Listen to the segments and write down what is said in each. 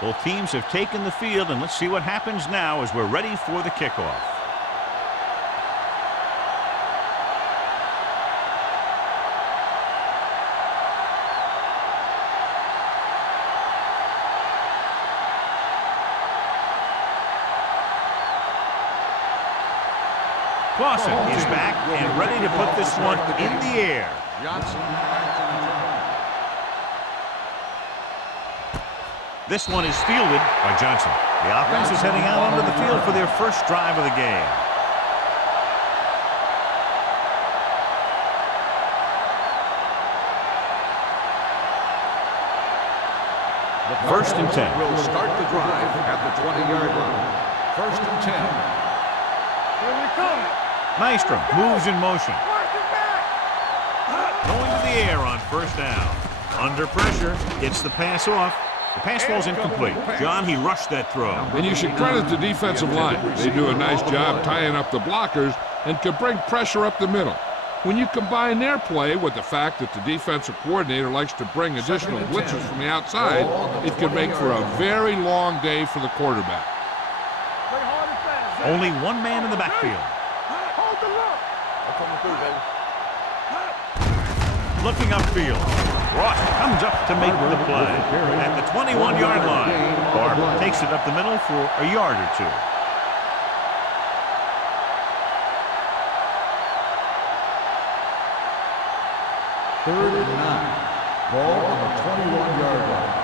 Both teams have taken the field, and let's see what happens now as we're ready for the kickoff. Clausen is back and ready to put this one in the air. This one is fielded by Johnson. The offense is heading out onto the field for their first drive of the game. First and 10. Will start the drive at the 20-yard line. First and 10. Here we come. Nystrom moves in motion. Going to the air on first down. Under pressure, gets the pass off. The pass falls incomplete. John, he rushed that throw. And you should credit the defensive line. They do a nice job tying up the blockers and can bring pressure up the middle. When you combine their play with the fact that the defensive coordinator likes to bring additional blitzers from the outside, it can make for a very long day for the quarterback. Only one man in the backfield. Looking upfield. Ross comes up to make the play. At the 21-yard line, Barber takes it up the middle for a yard or two. Third and 9. Ball on the 21-yard line.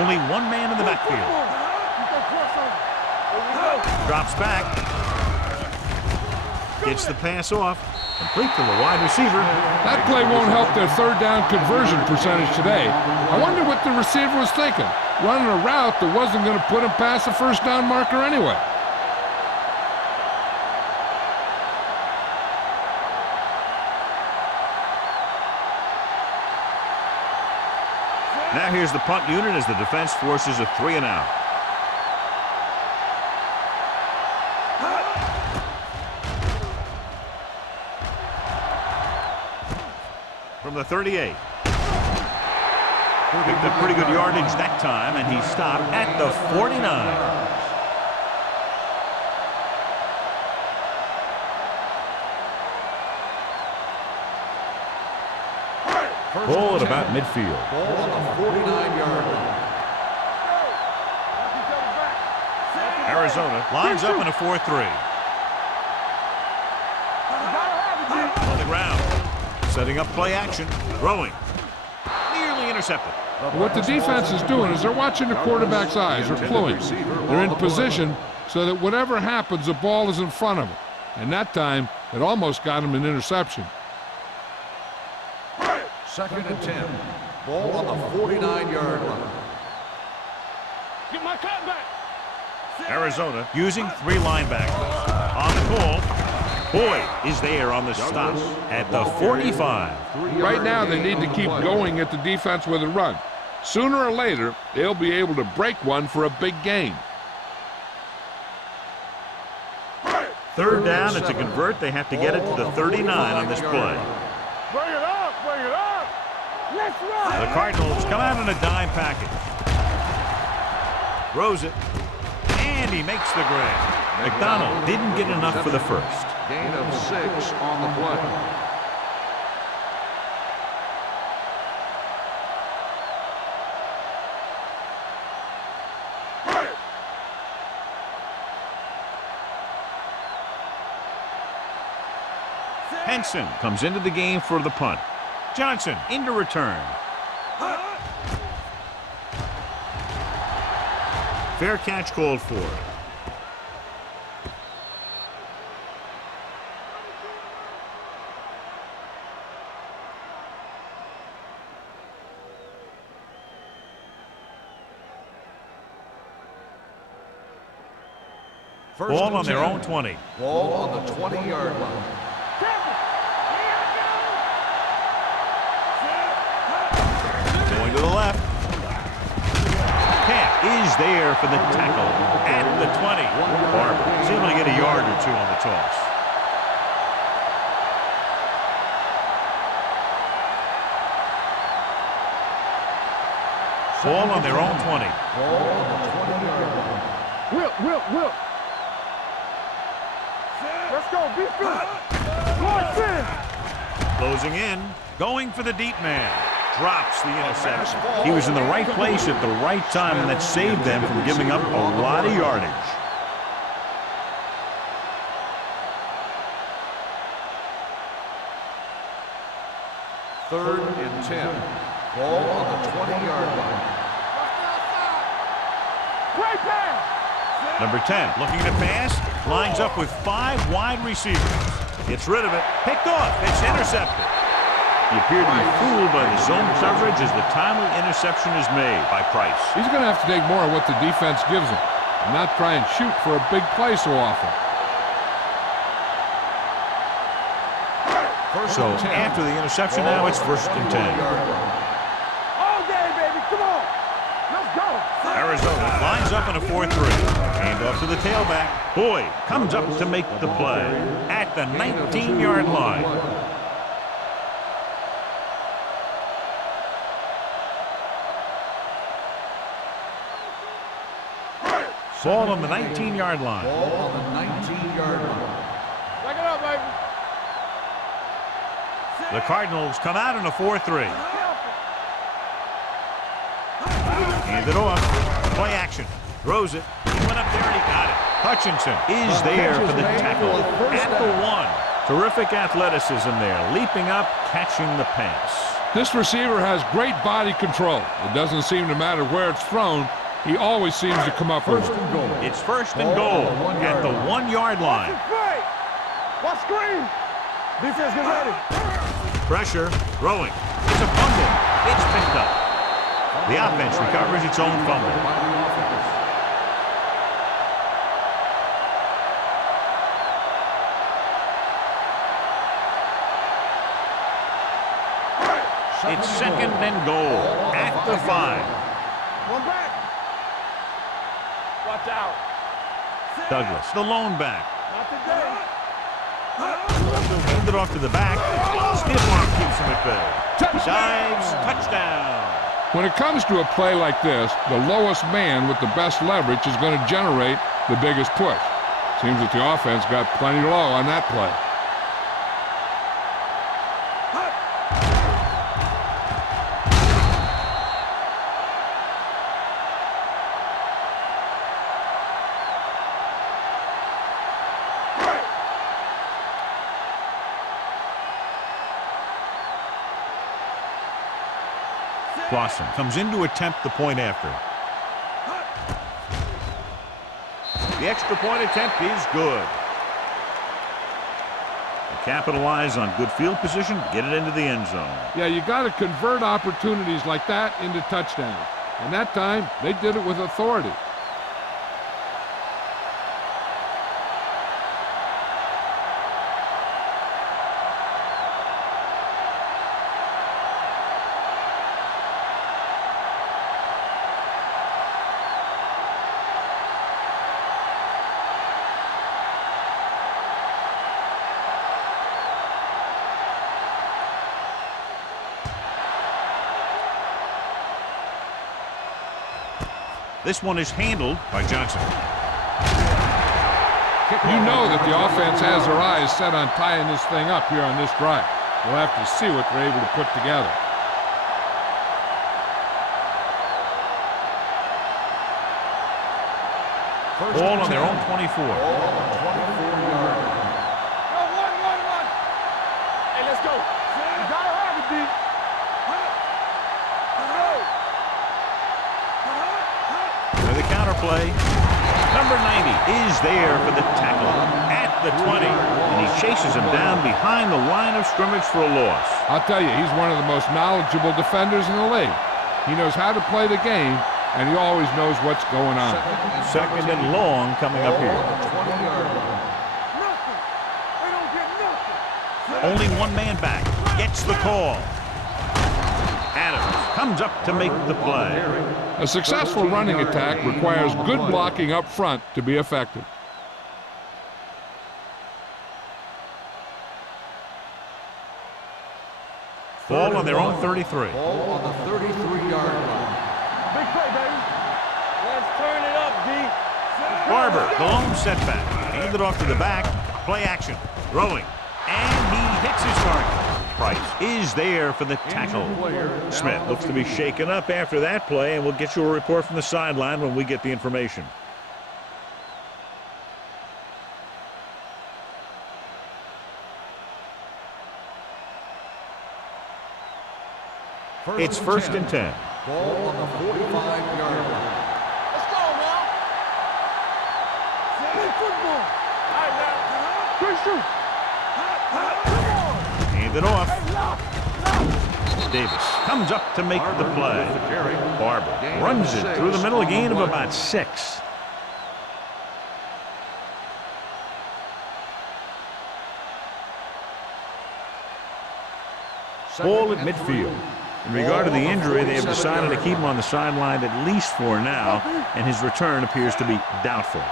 Only one man in the backfield. Drops back. Gets the pass off. Complete to the wide receiver. That play won't help their third down conversion percentage today. I wonder what the receiver was thinking. Running a route that wasn't going to put him past the first down marker anyway. Now here's the punt unit as the defense forces a 3 and out. From the 38. Picked up pretty good yardage that time, and he stopped at the 49. Ball at about midfield. Ball on the 49-yard line. Arizona lines up in a 4-3. On the ground. Setting up play action. Throwing. Nearly intercepted. What the defense is doing is they're watching the quarterback's eyes. They're cluing. They're in position so that whatever happens, the ball is in front of them. And that time, it almost got him an interception. Second and 10. Ball on the 49-yard line. Get my cut back. Arizona using 3 linebackers. On the call. Boyd is there on the stop at the 45. Right now, they need to keep going at the defense with a run. Sooner or later, they'll be able to break one for a big gain. Third down, and to convert, they have to get it to the 39 on this play. Bring it up, bring it up. Let's run. The Cardinals come out in a dime package. Throws it, and he makes the grab. McDonald didn't get enough for the first. Gain of 6 on the play. Henson comes into the game for the punt. Johnson into return. Fair catch called for. Ball on their own 20. Ball on the 20-yard line. Going to the left. Camp is there for the tackle at the 20. Barber is able to get a yard or two on the toss. Ball on their own 20. Ball on the 20-yard line. Whip. Let's go, defense. Launch in. Closing in, going for the deep man. Drops the interception. He was in the right place at the right time, and that saved them from giving up a lot of yardage. Third and 10. Ball on the 20-yard line. Great pass. Number 10, looking to pass, lines up with 5 wide receivers. Gets rid of it, picked off, it's intercepted. He appeared to be fooled by the zone coverage as the timely interception is made by Price. He's going to have to take more of what the defense gives him and not try and shoot for a big play so often. So after the interception now, it's 1st and 10. All day, baby, come on. Let's go. Arizona lines up in a 4-3. Hand off to the tailback. Boyd comes up to make the play at the 19-yard line. Ball on the 19-yard line. Ball on the 19-yard line. Back it up, baby. The Cardinals come out in a 4-3. Hand it off. Play action. Throws it. He went up there and he got it. Hutchinson is there for the tackle at the 1. Terrific athleticism there. Leaping up, catching the pass. This receiver has great body control. It doesn't seem to matter where it's thrown. He always seems to come up with it. It's 1st and goal at the 1-yard line. Watch screen. Defense, get ready. Pressure, throwing. It's a fumble. It's picked up. The offense recovers its own fumble. It's 2nd and goal at the 5. One back. Watch out. Douglas, the lone back. Not today. Hand it off to the back. Stiff arm keeps him at bay. Dives, touchdown. When it comes to a play like this, the lowest man with the best leverage is going to generate the biggest push. Seems that the offense got plenty low on that play. Clausen comes in to attempt the point after. The extra point attempt is good. They capitalize on good field position, get it into the end zone. Yeah, you got to convert opportunities like that into touchdowns. And that time, they did it with authority. This one is handled by Johnson. You know that the offense has their eyes set on tying this thing up here on this drive. We'll have to see what they're able to put together. Ball on their own 24. Ball on the 24-yard line. Go, one. Hey, let's go. You gotta have it, D. For the counterplay, number 90 is there for the tackle at the 20, and he chases him down behind the line of scrimmage for a loss. I'll tell you, he's one of the most knowledgeable defenders in the league. He knows how to play the game, and he always knows what's going on. 2nd and long coming up here. Nothing. They don't get nothing. Only one man back. Gets the call. Adams comes up to make the play. A successful running attack requires good blocking up front to be effective. Ball on their own 33. Ball on the 33-yard line. Big play, baby. Let's turn it up, D. Barber, the lone setback. Handed off to the back. Play action. Throwing. And he hits his target. Price is there for the tackle. Smith looks to be shaken up after that play, and we'll get you a report from the sideline when we get the information. It's first and 10. Ball on the 45-yard line. Let's go now. Play football. All right, now. Good shoot. Hand it off. Davis comes up to make the play. Barber runs it through the middle, a gain of about 6. Ball at midfield. In regard to the injury, they have decided to keep him on the sideline at least for now, and his return appears to be doubtful.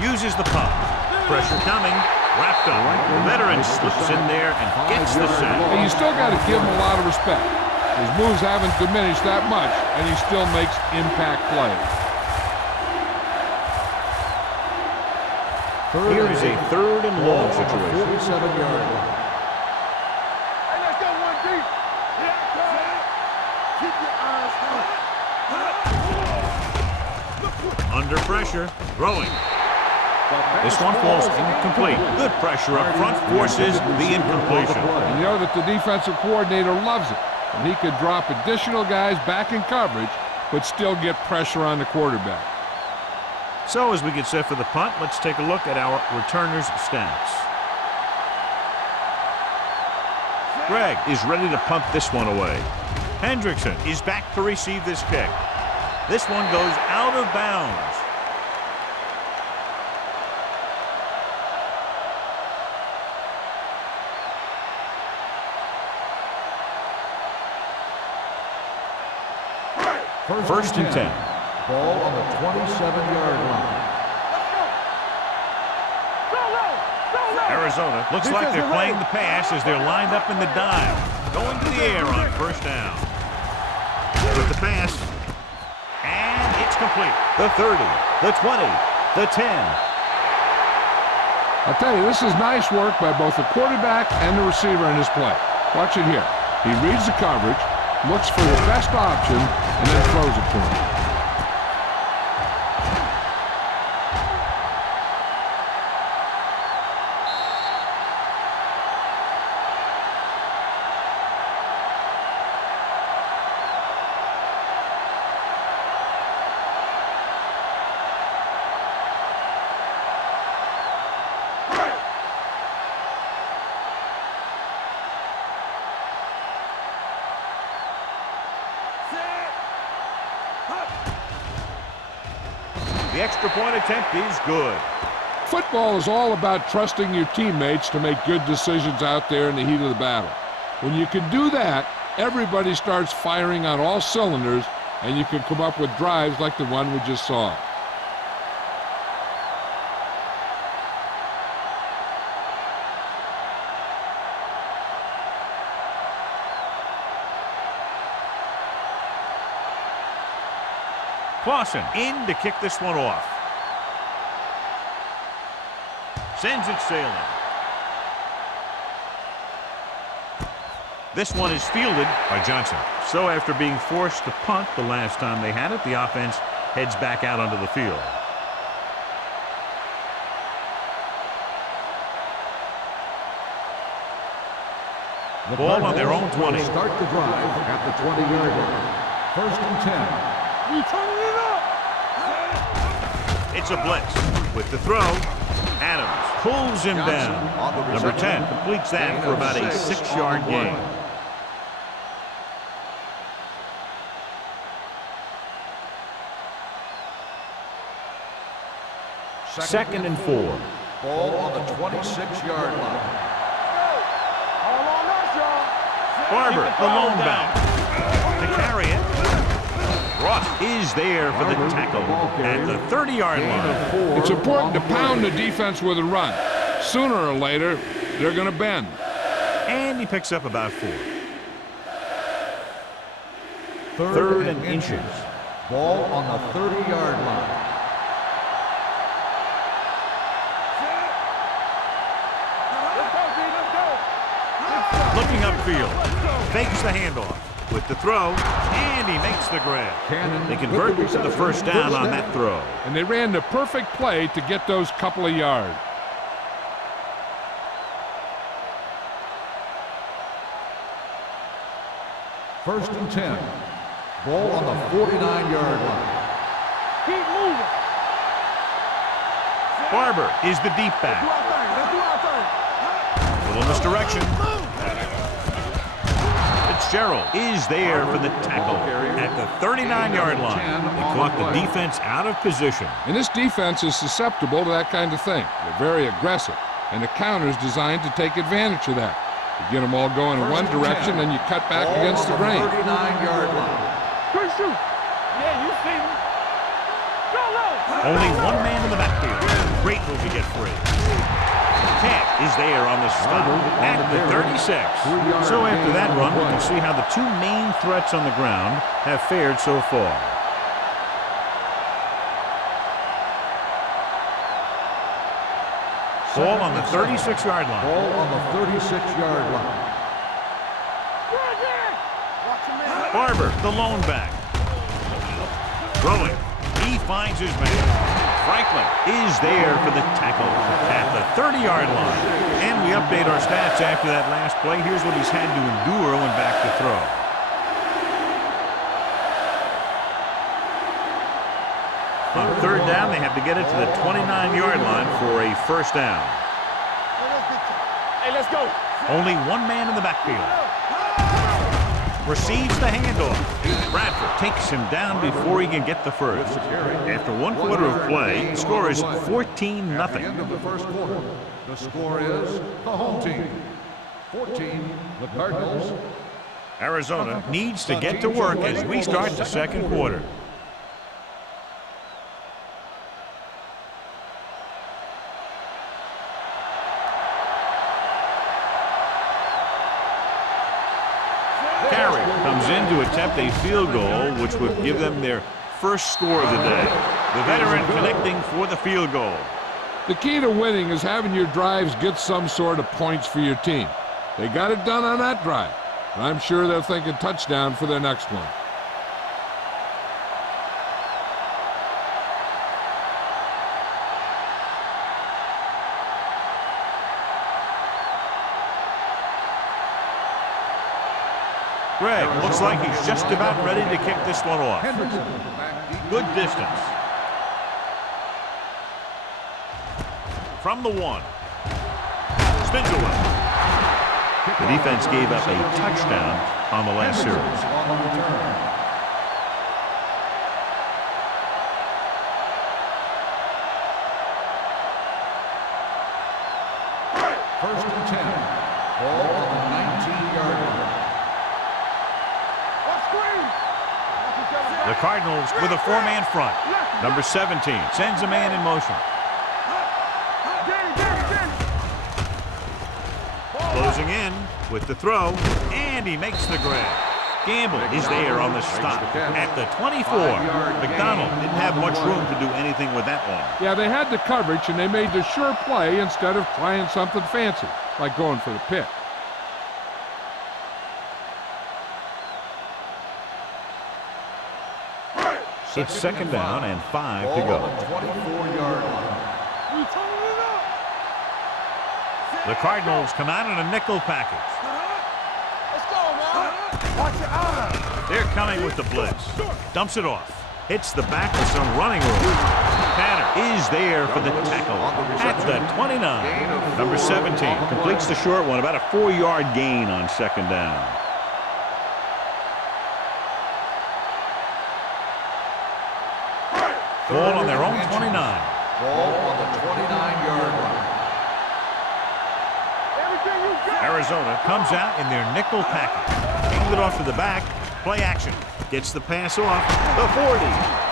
Uses the pump. Pressure coming. Wrapped up. The veteran slips in there and gets the sack. And you still got to give him a lot of respect. His moves haven't diminished that much, and he still makes impact plays. Here is a third and long situation. 47-yard line. Hey, let's go one deep. Keep your eyes hot. Under pressure. Throwing. This one falls incomplete. Good pressure up front forces the incompletion. And you know that the defensive coordinator loves it. And he could drop additional guys back in coverage, but still get pressure on the quarterback. So as we get set for the punt, let's take a look at our returners' stats. Gregg is ready to punt this one away. Hendrickson is back to receive this kick. This one goes out of bounds. First and 10. Ball on the 27-yard line. Arizona looks like they're playing the pass as they're lined up in the dive. Going to the air on first down. With the pass. And it's complete. The 30, the 20, the 10. I'll tell you, this is nice work by both the quarterback and the receiver in this play. Watch it here. He reads the coverage, looks for the best option, and then throws it to him. The extra point attempt is good. Football is all about trusting your teammates to make good decisions out there in the heat of the battle. When you can do that, everybody starts firing on all cylinders, and you can come up with drives like the one we just saw. Clausen in to kick this one off. Sends it sailing. This one is fielded by Johnson. So after being forced to punt the last time they had it, the offense heads back out onto the field. The ball on their own 20. Start the drive at the 20-yard line. First and 10. We turning it up. It's a blitz. With the throw, Adams pulls him down. Number 10 completes that for about a 6-yard gain. Second and 4. Ball on the 26-yard line. All on us, y'all. Barber, the lone back. To carry it. Ross is there for the tackle at the 30-yard line. It's important to pound the defense with a run. Sooner or later, they're going to bend. And he picks up about 4. Third and inches. Ball on the 30-yard line. Looking upfield, fakes the handoff with the throw, and he makes the grab. They convert to the first down on that throw. And they ran the perfect play to get those couple of yards. First and 10. Ball on the 49-yard line. Keep moving. Barber is the deep back. Little misdirection. Fitzgerald is there for the tackle at the 39-yard line. They caught the defense out of position. And this defense is susceptible to that kind of thing. They're very aggressive, and the counter is designed to take advantage of that. You get them all going in one direction, and you cut back against the grain. 39-yard line. Good shoot. Yeah, you see me. Go low. Only one man in the backfield. Great move to get free. Cat is there on the stop at the 36. So after that run, we can see how the 2 main threats on the ground have fared so far. Ball on the 36-yard line. Ball on the 36-yard line. Barber, the lone back. Throwing. He finds his man. Franklin is there for the tackle at the 30-yard line. And we update our stats after that last play. Here's what he's had to endure when back to throw. On third down, they have to get it to the 29-yard line for a first down. Hey, let's go. Only one man in the backfield. Receives the handoff. Bradford takes him down before he can get the first. After 1 quarter of play, the score is 14-0. At the end of the first quarter, the score is the home team 14, the Cardinals. Arizona needs to get to work as we start the second quarter. Carey comes in to attempt a field goal, which would give them their first score of the day. The veteran connecting for the field goal. The key to winning is having your drives get some sort of points for your team. They got it done on that drive, and I'm sure they're thinking touchdown for their next one. Greg looks like he's just about ready to kick this one off. Good distance. From the 1. Spins away. The defense gave up a touchdown on the last series. First and 10. Ball on the 19-yard line. The Cardinals with a 4-man front. Number 17 sends a man in motion. Closing in with the throw, and he makes the grab. Gamble is there on the stop at the 24. McDonald didn't have much room to do anything with that one. Yeah, they had the coverage, and they made the sure play instead of trying something fancy, like going for the pick. It's second down and 5 to go. 24-yard line. The Cardinals come out in a nickel package. Let's go, man. Watch your eyes. They're coming with the blitz. Dumps it off. Hits the back with some running room. Tanner is there for the tackle at the 29. Number 17 completes the short one, about a 4-yard gain on second down. Ball on their own 29. Ball on the 29-yard line. Arizona comes out in their nickel package. Hands it off to the back. Play action. Gets the pass off. The 40.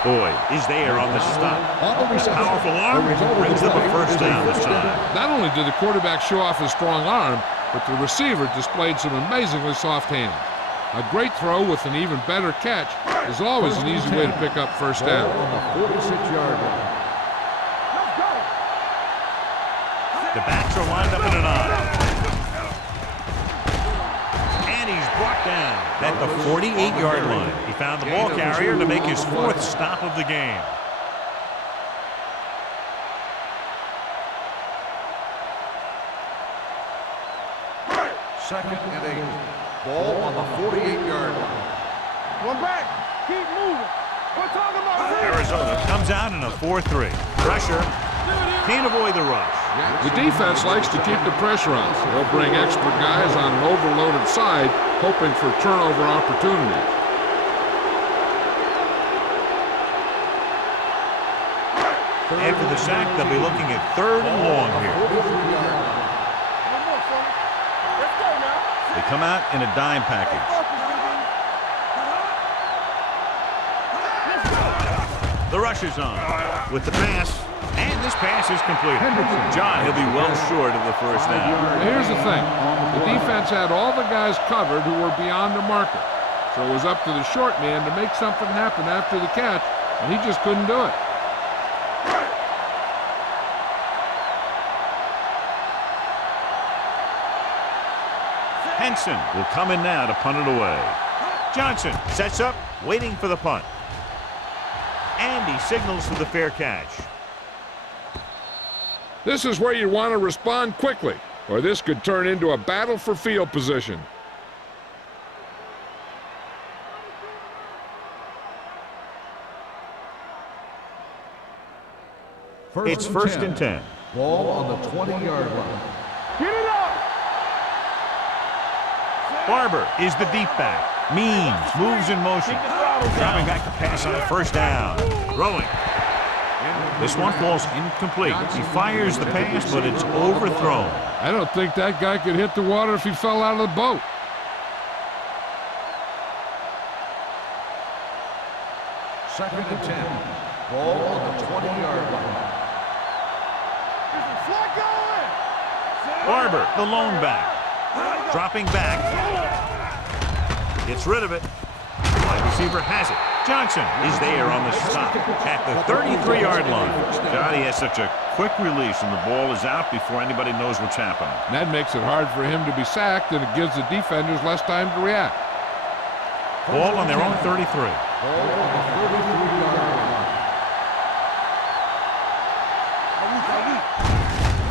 Boyd is there on the stop. Powerful arm brings them a first down this time. Not only did the quarterback show off his strong arm, but the receiver displayed some amazingly soft hands. A great throw with an even better catch is always an easy way to pick up first down. On the 46-yard line. The backs are lined up in an I. And he's brought down at the 48-yard line. He found the ball carrier to make his fourth stop of the game. Second and 8. Ball on the 48-yard line. One back. Keep moving. We're talking about Arizona comes out in a 4-3. Pressure. Can't avoid the rush. The defense likes to keep the pressure on. They'll bring extra guys on an overloaded side, hoping for turnover opportunities. After the sack, they'll be looking at 3rd and long here. Let's go now. They come out in a dime package. The rush is on with the pass, and this pass is completed. John, he'll be well short of the first down. Now, here's the thing. The defense had all the guys covered who were beyond the marker. So it was up to the short man to make something happen after the catch, and he just couldn't do it. Henson will come in now to punt it away. Johnson sets up, waiting for the punt. And he signals for the fair catch. This is where you want to respond quickly, or this could turn into a battle for field position. It's first and 10. Ball on the 20-yard line. Get it up. Barber is the deep back. Means moves in motion. Dropping back to pass on first down. Throwing. This one falls incomplete. He fires the pass, but it's overthrown. I don't think that guy could hit the water if he fell out of the boat. Second and 10. Ball on the 20-yard line. Barber, the lone back. Dropping back. Gets rid of it. Wide receiver has it. Johnson is there on the stop at the 33-yard line. Johnny has such a quick release, and the ball is out before anybody knows what's happening. And that makes it hard for him to be sacked, and it gives the defenders less time to react. Ball on their own 33. Ball on the 33-yard line.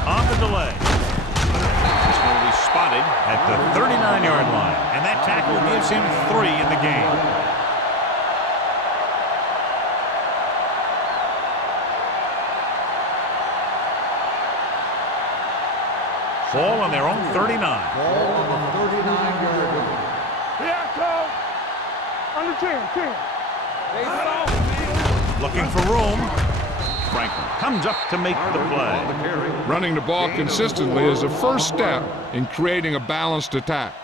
On the delay. This will be spotted at the 39-yard line, and that tackle gives him 3 in the game. Ball on their own 39. Ball on the 39-yard line. Here I come. Under 10. Looking for room. Franklin comes up to make the play. Running the ball consistently is the first step in creating a balanced attack.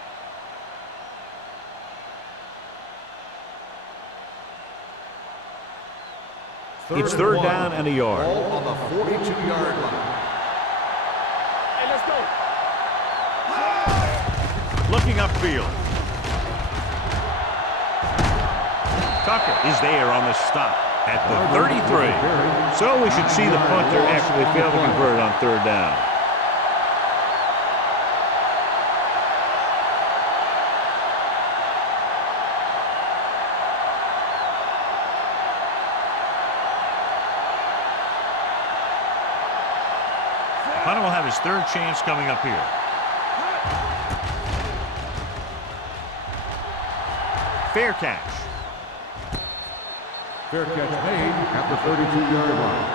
It's third down and a yard. Ball on the 42-yard line. Hey, let's go. Looking upfield. Tucker is there on the stop at the 33. So we should see the punter after they fail to convert on third down. Punter will have his third chance coming up here. Fair catch. Fair catch made at the 32-yard line.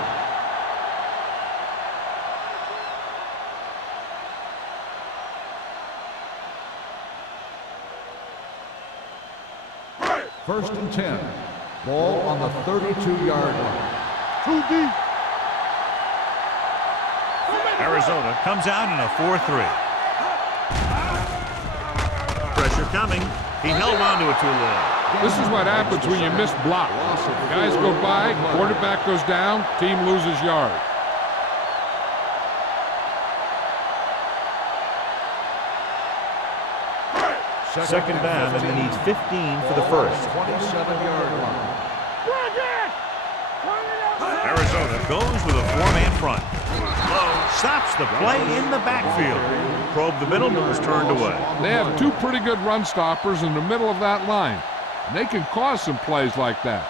First and 10. Ball on the 32-yard line. Too deep. Arizona comes out in a 4-3. Pressure coming. He held on to it too long. This is what happens when you miss block. Guys go by, quarterback goes down, team loses yards. Second down, and they need 15 for the first. 27-yard line. Arizona goes with a four-man front. Lowe stops the play in the backfield. Probed the middle, but was turned away. They have two pretty good run stoppers in the middle of that line. And they can cause some plays like that.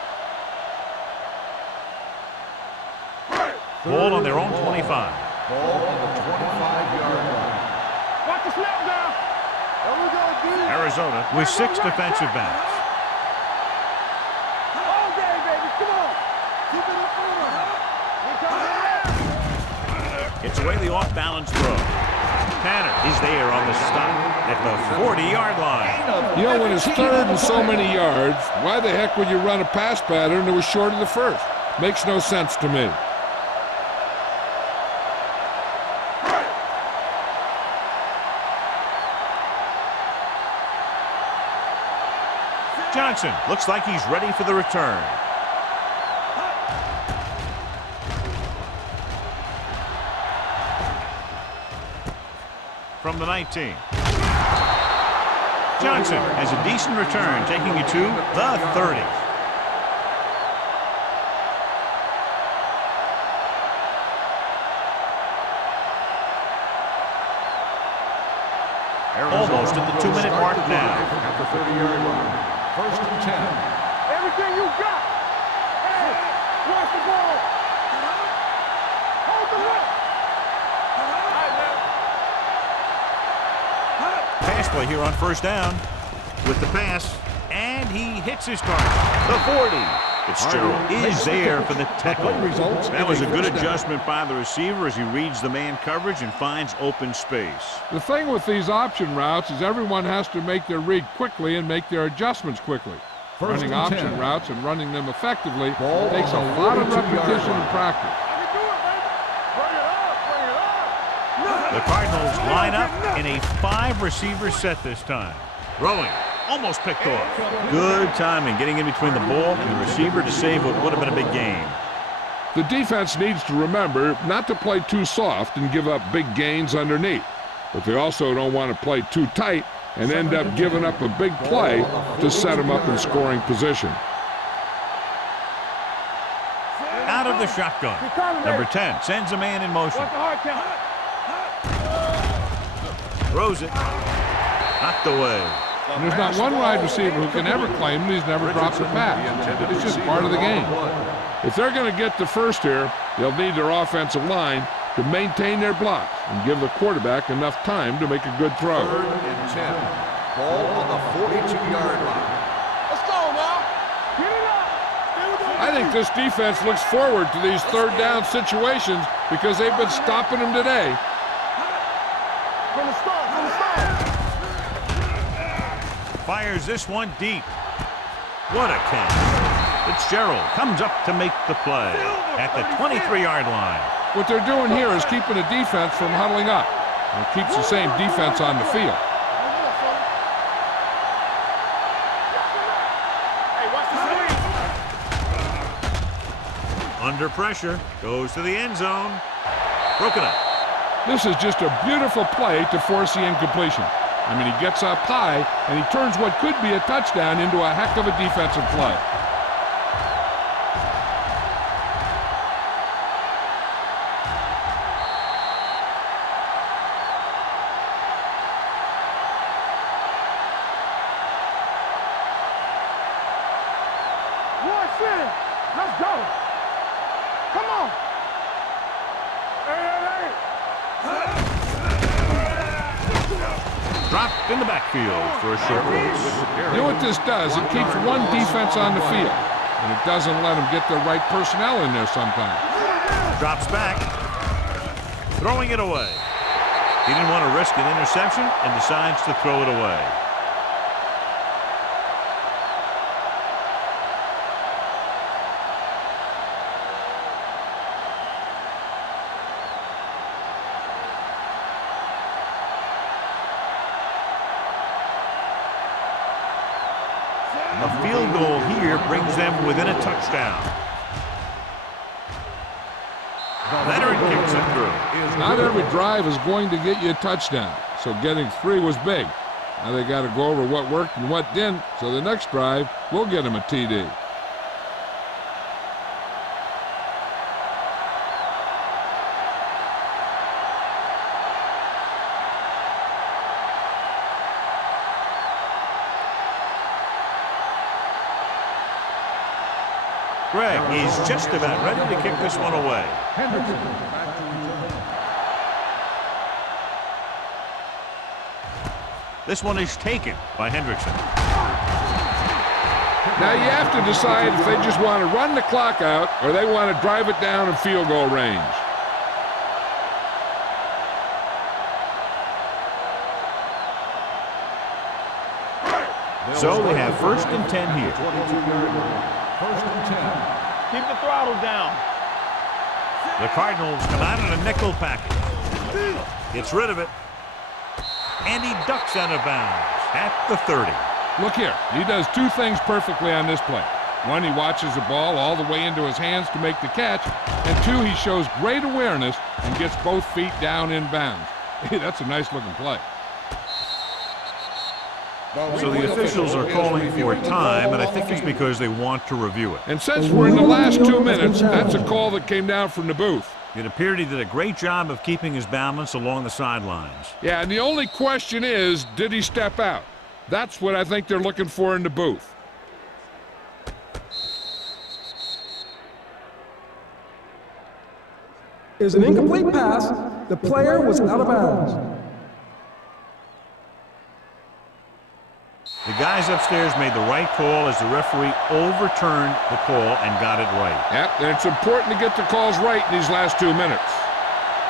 Ball on their own 25. Ball on the 25-yard line. Watch the snap now. There we go, D. Arizona with 6 defensive backs. All day, baby. Come on. Keep it in front of her. Here comes the It's away the off-balance throw. Tanner is there on the stop at the 40-yard line. You know, when it's third and so many yards, why the heck would you run a pass pattern that was short of the first? Makes no sense to me. Johnson looks like he's ready for the return. From the 19. Johnson has a decent return, taking it to the 30. Almost at the 2-minute mark now. At the 30-yard line. First and 10. Everything you got. Hey, watch the ball. Hold the rope. Pass play here on first down with the pass, and he hits his target. The 40. Fitzgerald is there for the tackle. That was a good adjustment by the receiver as he reads the man coverage and finds open space. The thing with these option routes is everyone has to make their read quickly and make their adjustments quickly. Running option routes and running them effectively takes a lot of repetition and practice. I can do it, baby. Bring it up. Bring it up. The Cardinals line up in a 5-receiver set this time. Throwing. Almost picked off. Good timing getting in between the ball and the receiver to save what would have been a big gain. The defense needs to remember not to play too soft and give up big gains underneath. But they also don't want to play too tight and end up giving up a big play to set them up in scoring position. Out of the shotgun. Number 10 sends a man in motion. Watch the hard count. Throws it. Knocked away. And there's not one wide receiver who can ever claim that he's never dropped a pass. It's just part of the game. If they're going to get the first here, they'll need their offensive line to maintain their blocks and give the quarterback enough time to make a good throw. Third and 10. Ball on the 42-yard line. Let's go now. Get it up. I think this defense looks forward to these third down situations because they've been stopping them today. From the start. From the start. Fires this one deep. What a catch. Fitzgerald comes up to make the play at the 23-yard line. What they're doing here is keeping the defense from huddling up. And it keeps the same defense on the field. Hey, watch the screen. Under pressure. Goes to the end zone. Broken up. This is just a beautiful play to force the incompletion. I mean, he gets up high, and he turns what could be a touchdown into a heck of a defensive play. Let's go. Come on. Hey. Dropped in the backfield for a short release. You know what this does? It keeps one defense on the field, and it doesn't let them get the right personnel in there sometimes. Drops back. Throwing it away. He didn't want to risk an interception and decides to throw it away. A field goal here brings them within a touchdown. Leonard kicks it through. Not every drive is going to get you a touchdown, so getting 3 was big. Now they got to go over what worked and what didn't, so the next drive will get him a TD. Greg is just about ready to kick this one away. This one is taken by Hendrickson. Now you have to decide if they just want to run the clock out or they want to drive it down in field goal range. So they have 1st and 10 here. 22-yard line. 1st and 10. Keep the throttle down. The Cardinals come out in a nickel package. Gets rid of it. And he ducks out of bounds at the 30. Look here, he does two things perfectly on this play. One, he watches the ball all the way into his hands to make the catch, and two, he shows great awareness and gets both feet down in bounds. Hey, that's a nice looking play. So the officials are calling for time, and I think it's because they want to review it. And since we're in the last 2 minutes, that's a call that came down from the booth. It appeared he did a great job of keeping his balance along the sidelines. Yeah, and the only question is, did he step out? That's what I think they're looking for in the booth. Is an incomplete pass. The player was out of bounds. The guys upstairs made the right call as the referee overturned the call and got it right. Yep, and it's important to get the calls right in these last 2 minutes.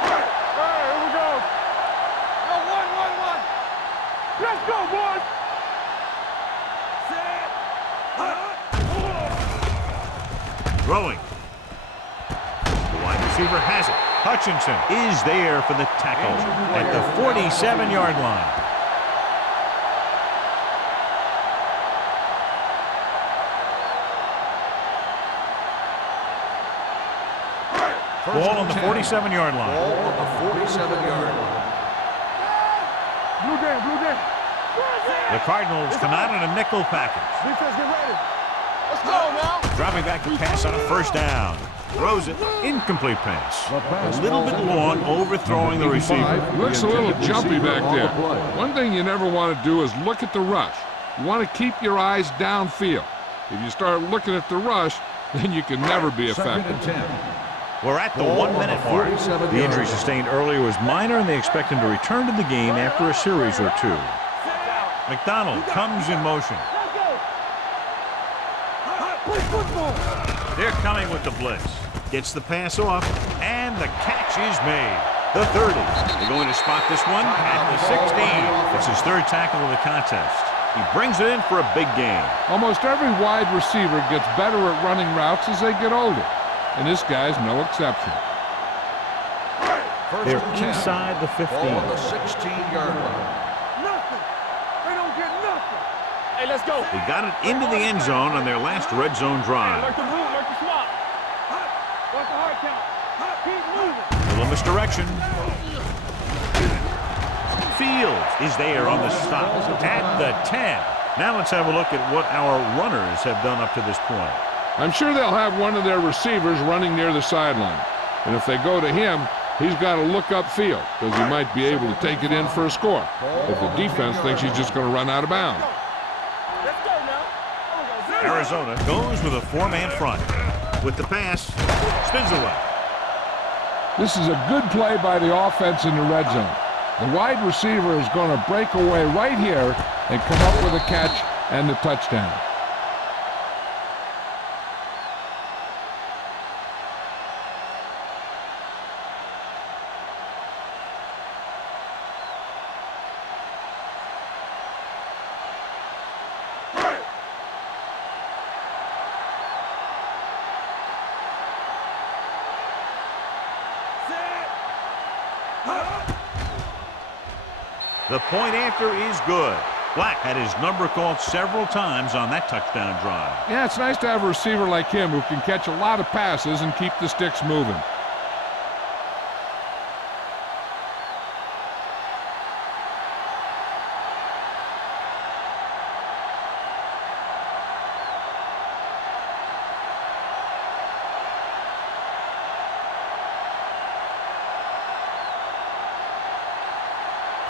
All right, here we go. No, one. Let's go, boys. Throwing. The wide receiver has it. Hutchinson is there for the tackle at the 47-yard line. Ball on the 47-yard line. Ball on the 47-yard line. Blue game. The Cardinals come out in a nickel package. Defense, get ready. Let's go now. Dropping back to pass on a 1st down. Throws it. Incomplete pass. A little bit long, overthrowing the receiver. Looks a little jumpy back there. One thing you never want to do is look at the rush. You want to keep your eyes downfield. If you start looking at the rush, then you can never be effective. 2nd and 10. We're at the 1-minute mark. The injury sustained earlier was minor, and they expect him to return to the game after a series or two. McDonald comes in motion. They're coming with the blitz. Gets the pass off, and the catch is made. The 30. They're going to spot this one at the 16. It's his 3rd tackle of the contest. He brings it in for a big gain. Almost every wide receiver gets better at running routes as they get older, and this guy's no exception. They're inside the 15. Ball on the 16-yard line. Nothing. They don't get nothing. Hey, let's go. They got it into the end zone on their last red zone drive. Like the root, like the swap. Watch the hard count. Keep moving. Little misdirection. Fields is there on the stop at the 10. Now let's have a look at what our runners have done up to this point. I'm sure they'll have one of their receivers running near the sideline. And if they go to him, he's got to look upfield because he might be able to take it in for a score if the defense thinks he's just going to run out of bounds. Let's go now. Arizona goes with a 4-man front. With the pass, spins away. This is a good play by the offense in the red zone. The wide receiver is going to break away right here and come up with a catch and the touchdown. The point after is good. Black had his number called several times on that touchdown drive. Yeah, it's nice to have a receiver like him who can catch a lot of passes and keep the sticks moving.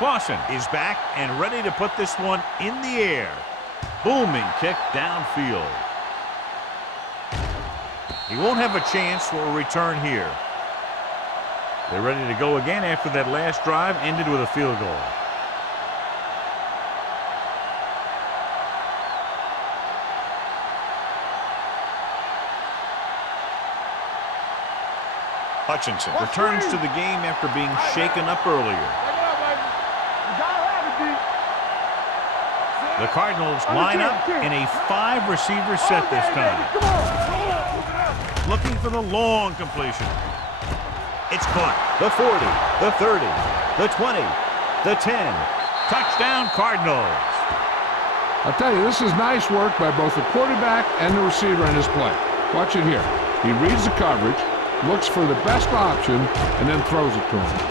Clausen is back and ready to put this one in the air. Booming kick downfield. He won't have a chance for a return here. They're ready to go again after that last drive ended with a field goal. Hutchinson returns to the game after being shaken up earlier. The Cardinals line up in a 5-receiver set this time. Looking for the long completion. It's caught. The 40, the 30, the 20, the 10. Touchdown, Cardinals. I'll tell you, this is nice work by both the quarterback and the receiver in his play. Watch it here. He reads the coverage, looks for the best option, and then throws it to him.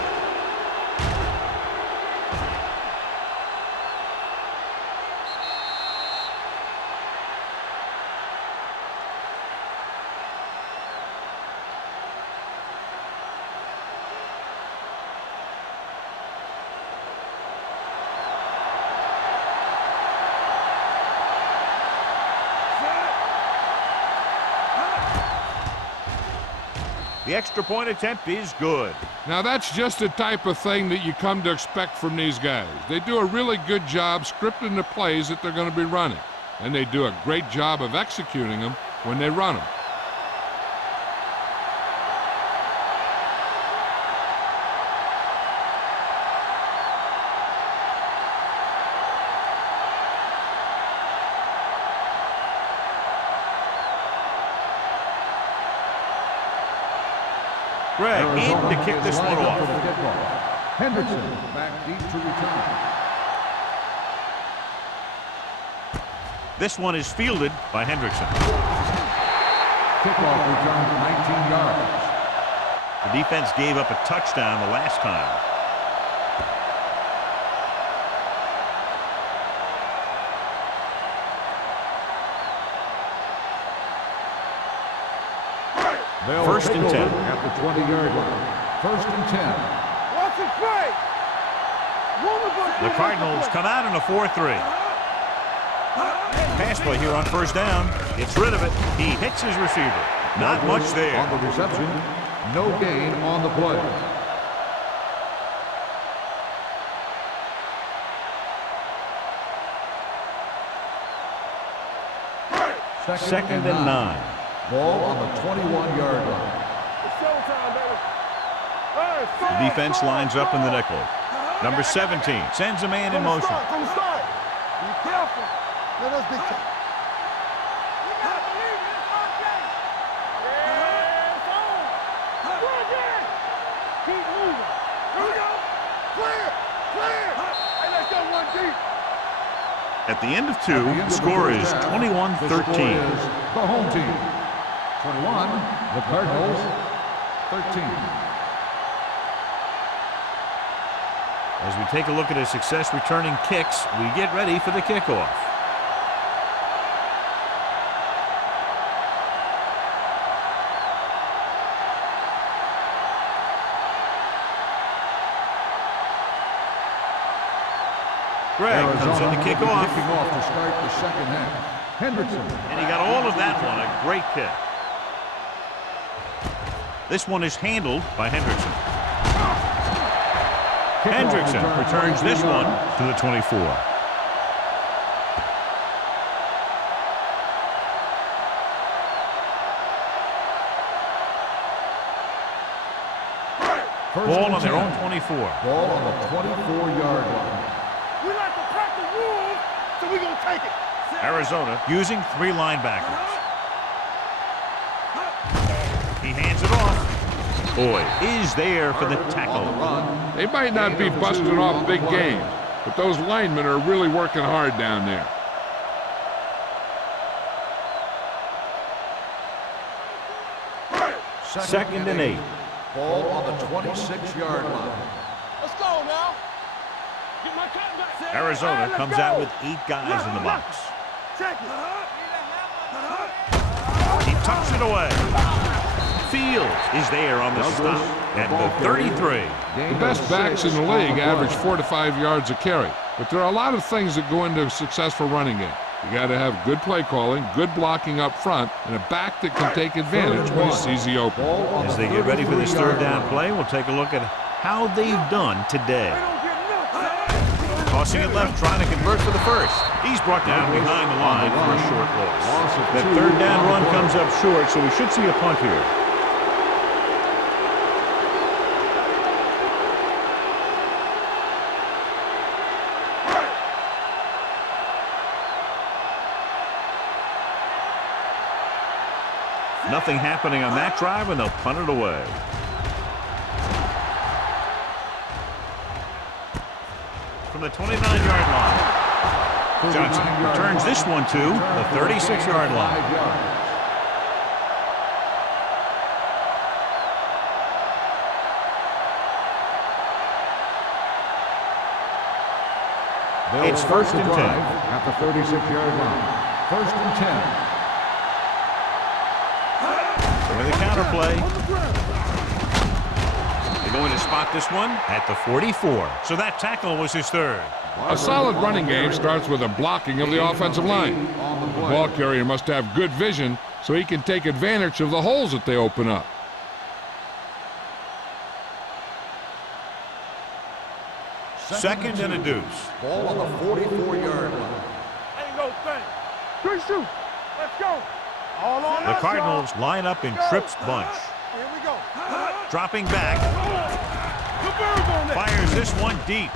The extra point attempt is good. Now that's just the type of thing that you come to expect from these guys. They do a really good job scripting the plays that they're going to be running. And they do a great job of executing them when they run them. Greg in to kick this one off. Hendrickson back deep to return. This one is fielded by Hendrickson. Kickoff return 19 yards. The defense gave up a touchdown the last time. First and 10. At the 20-yard line. First and 10. Watch it play. The Cardinals come out in a 4-3. Pass play here on first down. Gets rid of it. He hits his receiver. Not much there. On the reception. No gain on the play. Second and 9. Ball on the 21-yard line. It's showtime, baby. The defense lines up in the nickel. Number 17 sends a man in motion. From the start. Be careful. Let us be careful. You gotta believe it. It's okay. Yeah, it's on. Go again. Keep moving. Here we go. Clear. Clear. Hey, let's go one deep. At the end of 2, the score is 21-13. The home team. 21, the Cardinals, 13. As we take a look at his success returning kicks, we get ready for the kickoff. Greg comes in to kick off. Kicking off to start the second half. Hendrickson. And he got all of that one. A great kick. This one is handled by Hendrickson. Hendrickson returns this one to the 24. Ball on their own 24. Ball on the 24-yard line. We like to practice rules, so we're going to take it. Arizona using 3 linebackers. He hands it off. Boyd is there for the tackle. They might not be busting off big games, but those linemen are really working hard down there. Second and 8. Ball on the 26-yard line. Let's go now. Get my cut back. Arizona comes out with 8 guys in the box. Check it. He tucks it away. Fields is there on the stop at the 33. The best backs in the league average 4 to 5 yards a carry. But there are a lot of things that go into a successful running game. You got to have good play calling, good blocking up front, and a back that can take advantage when he sees the open. As they get ready for this third down play, we'll take a look at how they've done today. Tossing it left, trying to convert for the first. He's brought down behind the line for a short loss. That third down run comes up short, so we should see a punt here. Nothing happening on that drive, and they'll punt it away. From the 29-yard line, Johnson returns this one to the 36-yard line. It's first and 10. At the 36-yard line. First and 10. With the counter play. They're going to spot this one at the 44. So that tackle was his third. A solid running game starts with a blocking of the offensive line. The ball carrier must have good vision so he can take advantage of the holes that they open up. Second and a deuce. Ball on the 44-yard line. Ain't no thing. Good shoot. Let's go. All on The us, Cardinals y'all. line up in trips bunch. Here we go. Dropping back. The bird on that. Fires this one deep.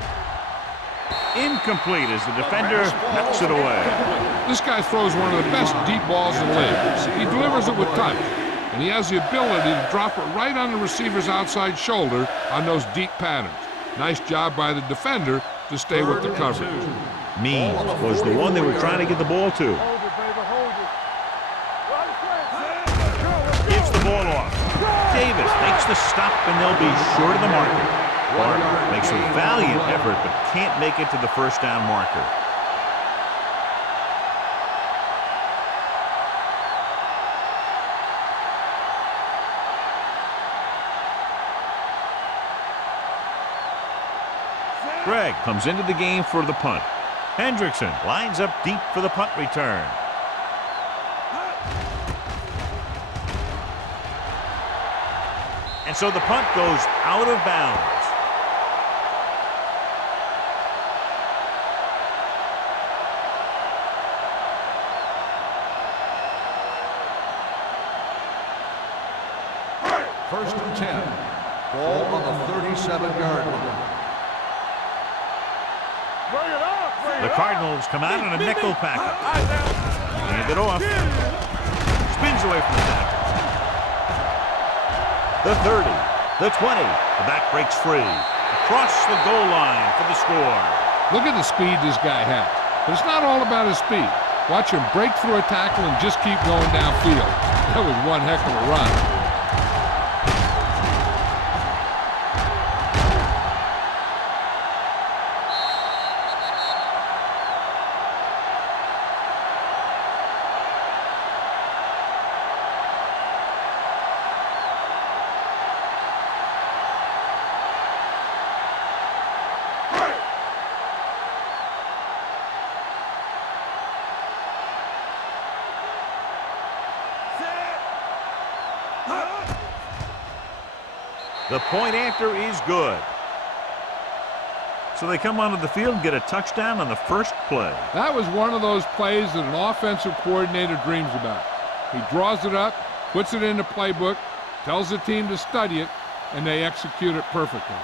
Incomplete as the defender knocks it away. This guy throws one of the best deep balls in the league. He delivers it with touch, and he has the ability to drop it right on the receiver's outside shoulder on those deep patterns. Nice job by the defender to stay with the coverage. Means was the one they were trying to get the ball to. Hold it, baby, hold it. Right. Gives the ball off. Davis makes the stop, and they'll be short of the marker. Barber makes a valiant effort, but can't make it to the first down marker. Gregg comes into the game for the punt. Hendrickson lines up deep for the punt return. And so the punt goes out of bounds. First and 10. Ball on the 37-yard line. Bring it up. The Cardinals come out in a nickel package. Hand it off. Spins away from the tackle. The 30, the 20. The back breaks free. Across the goal line for the score. Look at the speed this guy has. But it's not all about his speed. Watch him break through a tackle and just keep going downfield. That was one heck of a run. The point after is good. So they come onto the field and get a touchdown on the first play. That was one of those plays that an offensive coordinator dreams about. He draws it up, puts it in the playbook, tells the team to study it, and they execute it perfectly.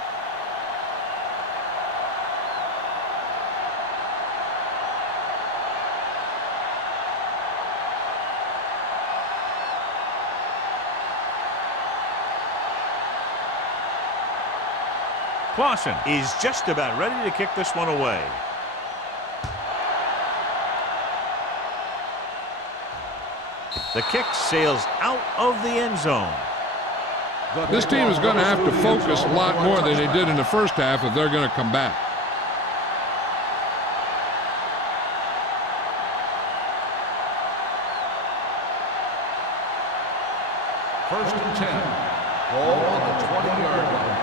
Clausen is just about ready to kick this one away. The kick sails out of the end zone. This team is going to have to focus a lot more than they did in the first half if they're going to come back. First and 10. Ball on the 20-yard line.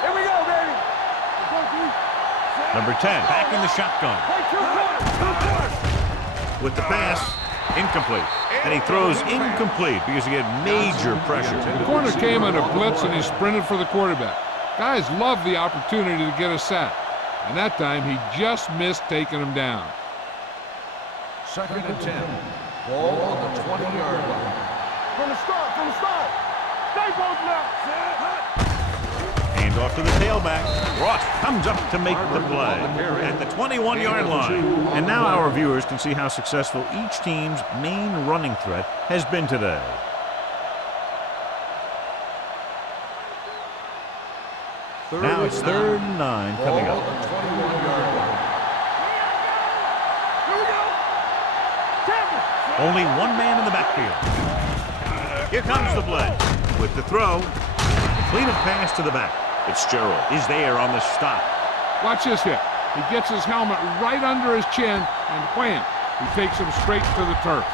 Here we go, baby. Let's go, D. Number 10, back in the shotgun. Play two quarters. With the pass, incomplete. And he throws incomplete because he had major pressure. The corner came on a blitz and he sprinted for the quarterback. Guys love the opportunity to get a sack. And that time he just missed taking him down. Second and 10. Ball on the 20-yard line. From the start. Stay both now. Hand off to the tailback. Ross comes up to make the play at the 21-yard line. And now our viewers can see how successful each team's main running threat has been today. Now it's 3rd and 9 coming Ball up. on the 21-yard line. Here we go. Champion. Only one man in the backfield. Here comes the play. With the throw, completed pass to the back. Fitzgerald is there on the stop. Watch this hit. He gets his helmet right under his chin and wham, he takes him straight to the turf.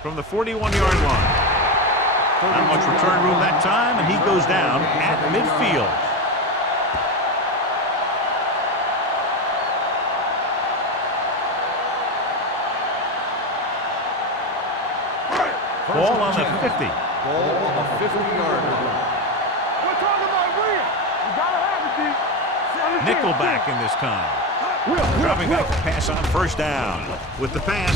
From the 41-yard line. Not much return room that time, and he goes down at midfield. Ball on the 50. Ball on the 50-yard line. We're talking about win. You gotta have it, D. Nickelback in this time. Dropping back to pass on first down. With the pass,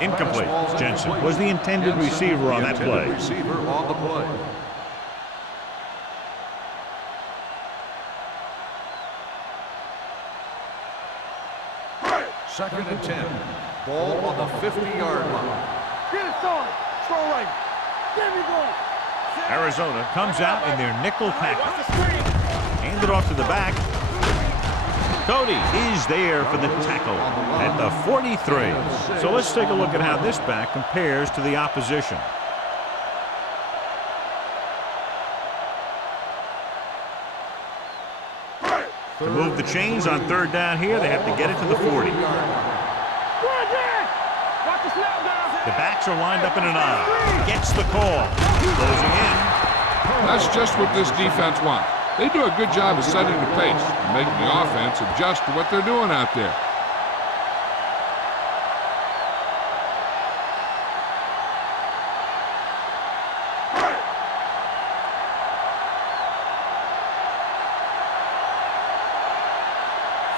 incomplete. Jensen was the intended receiver on that play. Receiver on the play. Second and 10. Ball on the 50-yard line. Get it started. Strong right. There we go. Arizona comes out in their nickel package. Hand it off to the back. Cody is there for the tackle at the 43. So let's take a look at how this back compares to the opposition. To move the chains on 3rd down here, they have to get it to the 40. The backs are lined up in an I. Gets the call. Closing in. That's just what this defense wants. They do a good job of setting the pace and making the offense adjust to what they're doing out there.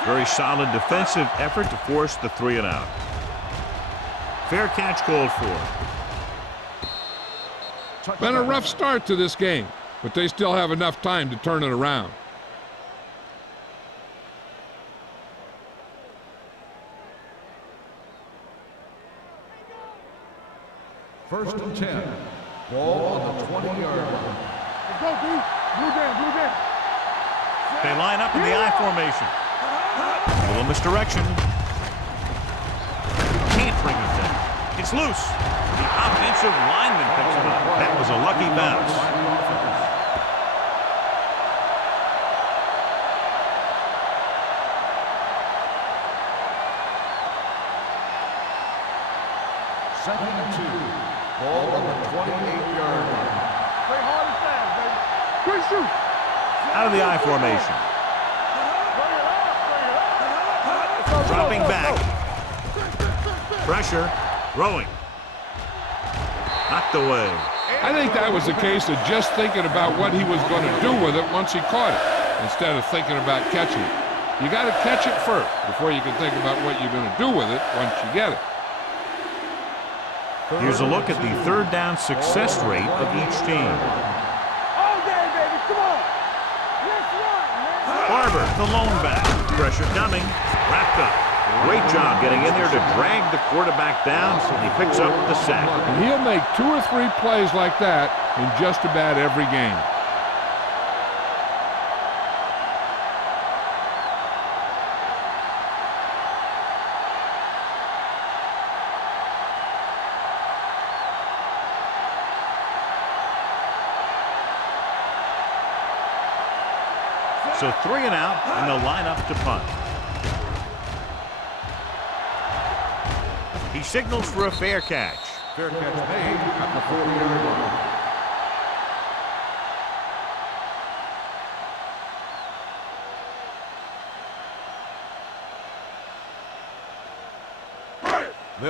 Very solid defensive effort to force the 3 and out. Fair catch called for. Been a rough start to this game, but they still have enough time to turn it around. First and 10. Ball on the 20-yard line. Let's go, D. Blue down. They line up in the I formation. A little misdirection. Can't bring it down. It's loose. The offensive lineman picks it up. That was a lucky bounce. Second and 2. Ball on the 28-yard line. Play hard and fast, baby. Good shoot. Out of the I formation. Dropping back. Pressure. Throwing. Knocked away. I think that was a case of just thinking about what he was going to do with it once he caught it, instead of thinking about catching it. You got to catch it first before you can think about what you're going to do with it once you get it. Here's a look at the 3rd down success rate of each team. All day, baby. Come on. Let's run, man. Barber, the lone back. Pressure coming. Wrapped up. Great job getting in there to drag the quarterback down, and he picks up the sack. And he'll make 2 or 3 plays like that in just about every game. So 3 and out, and they'll line up to punt. He signals for a fair catch. Fair catch made at the 40-yard line.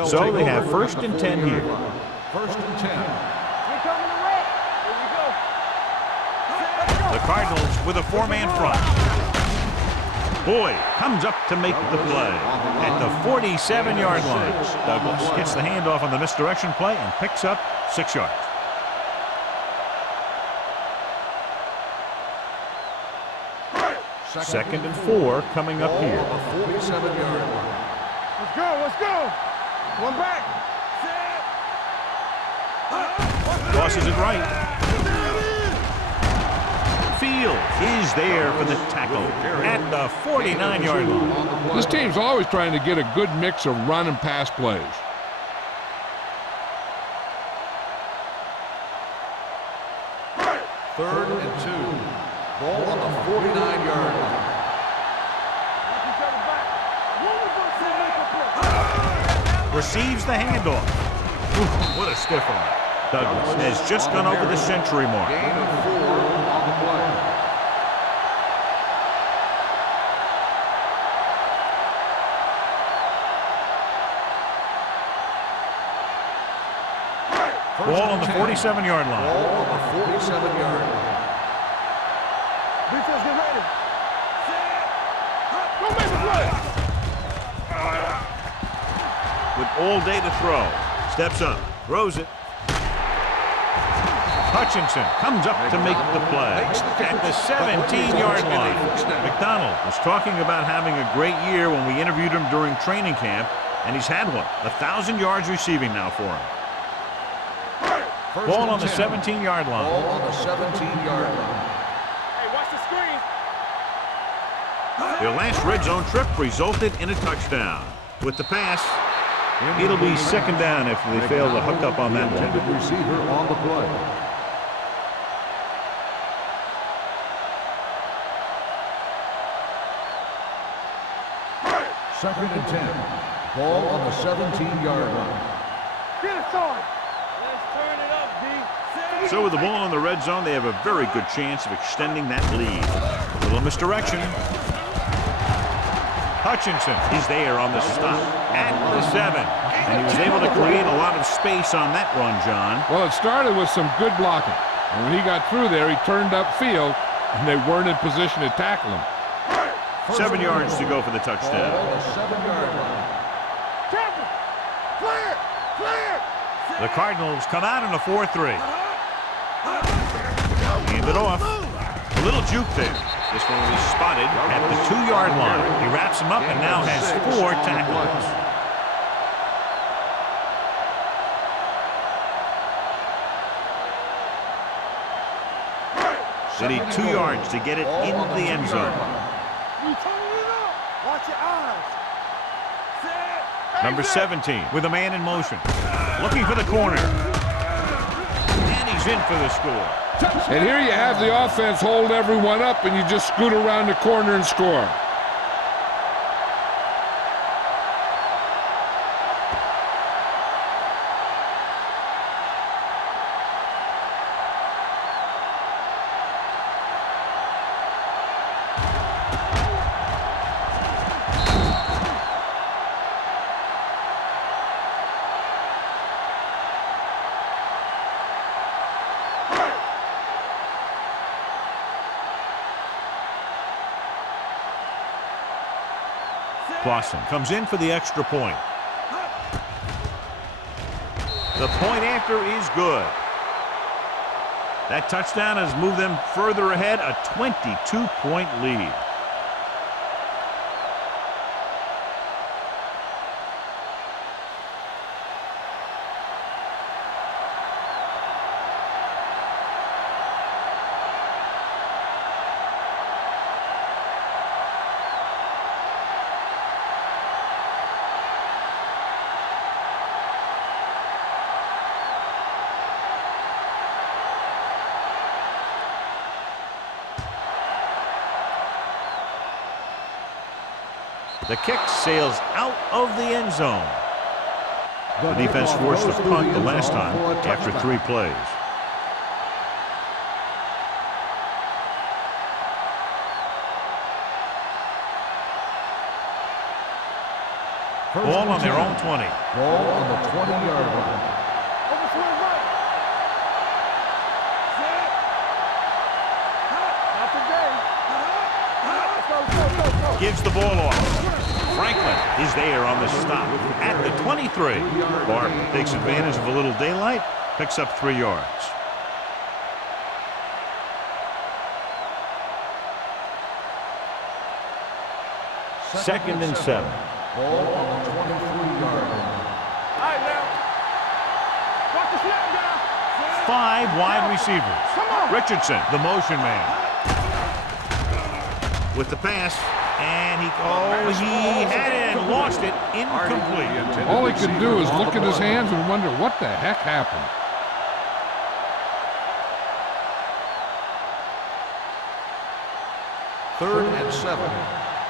So they have 1st and 10 here. 1st and 10. Here coming the red. Here we go. The Cardinals with a 4-man front. Boyd comes up to make the play at the 47-yard line. Douglas gets the handoff on the misdirection play and picks up 6 yards. Second and 4 coming up here. The 47-yard line. Let's go. Let's go. One back. Tosses it right. Field is there for the tackle at the 49-yard line. This team's always trying to get a good mix of run and pass plays. Third and 2. Ball on the 49-yard line. Receives the handoff. Ooh, what a stiff arm. Douglas has just gone over the century mark. Gain of 4 on the play. Ball on the 47-yard line. Ball on the 47-yard line. Defense, get ready. Go make the play. With all day to throw. Steps up. Throws it. Hutchinson comes up to make the play at the 17-yard line. McDonald was talking about having a great year when we interviewed him during training camp, and he's had one. 1,000 yards receiving now for him. Ball on the 17-yard line. Ball on the 17-yard line. Hey, watch the screen. Their last red zone trip resulted in a touchdown. With the pass, it'll be 2nd down if they fail to hook up on that one. Intended receiver on the play. Second and 10. Ball on the 17-yard line. Get it started. Let's turn it up, D. So with the ball in the red zone, they have a very good chance of extending that lead. A little misdirection. Hutchinson is there on the stop at the 7. And he was able to create a lot of space on that run, John. Well, it started with some good blocking. And when he got through there, he turned upfield, and they weren't in position to tackle him. 7 yards to go for the touchdown. Ball on the 7-yard line. Careful. Clear. Clear. The Cardinals come out in a 4-3. Hand it off. A little juke there. This one was spotted at the 2-yard line. He wraps him up and now has 4 tackles. They need 2 yards to get it into the end zone. You turn it up. Watch your eyes. Number 17 with a man in motion. Looking for the corner. And he's in for the score. And here you have the offense hold everyone up, and you just scoot around the corner and score. Clausen comes in for the extra point. The point after is good. That touchdown has moved them further ahead, a 22-point lead. The kick sails out of the end zone. The defense forced a punt the last time after 3 plays. Ball on their own 20. Ball on the 20-yard line. Overswing right. Set. Not today. Go. Gives the ball off. Franklin is there on the stop at the 23. Barber takes advantage of a little daylight, picks up 3 yards. Second and 7. Ball on the 23-yard line. All right, now. Watch the snap down. 5 wide receivers. Come on. Richardson, the motion man. With the pass, and he had it and lost it. Incomplete. All he could do is look at his hands and wonder what the heck happened. Third and 7.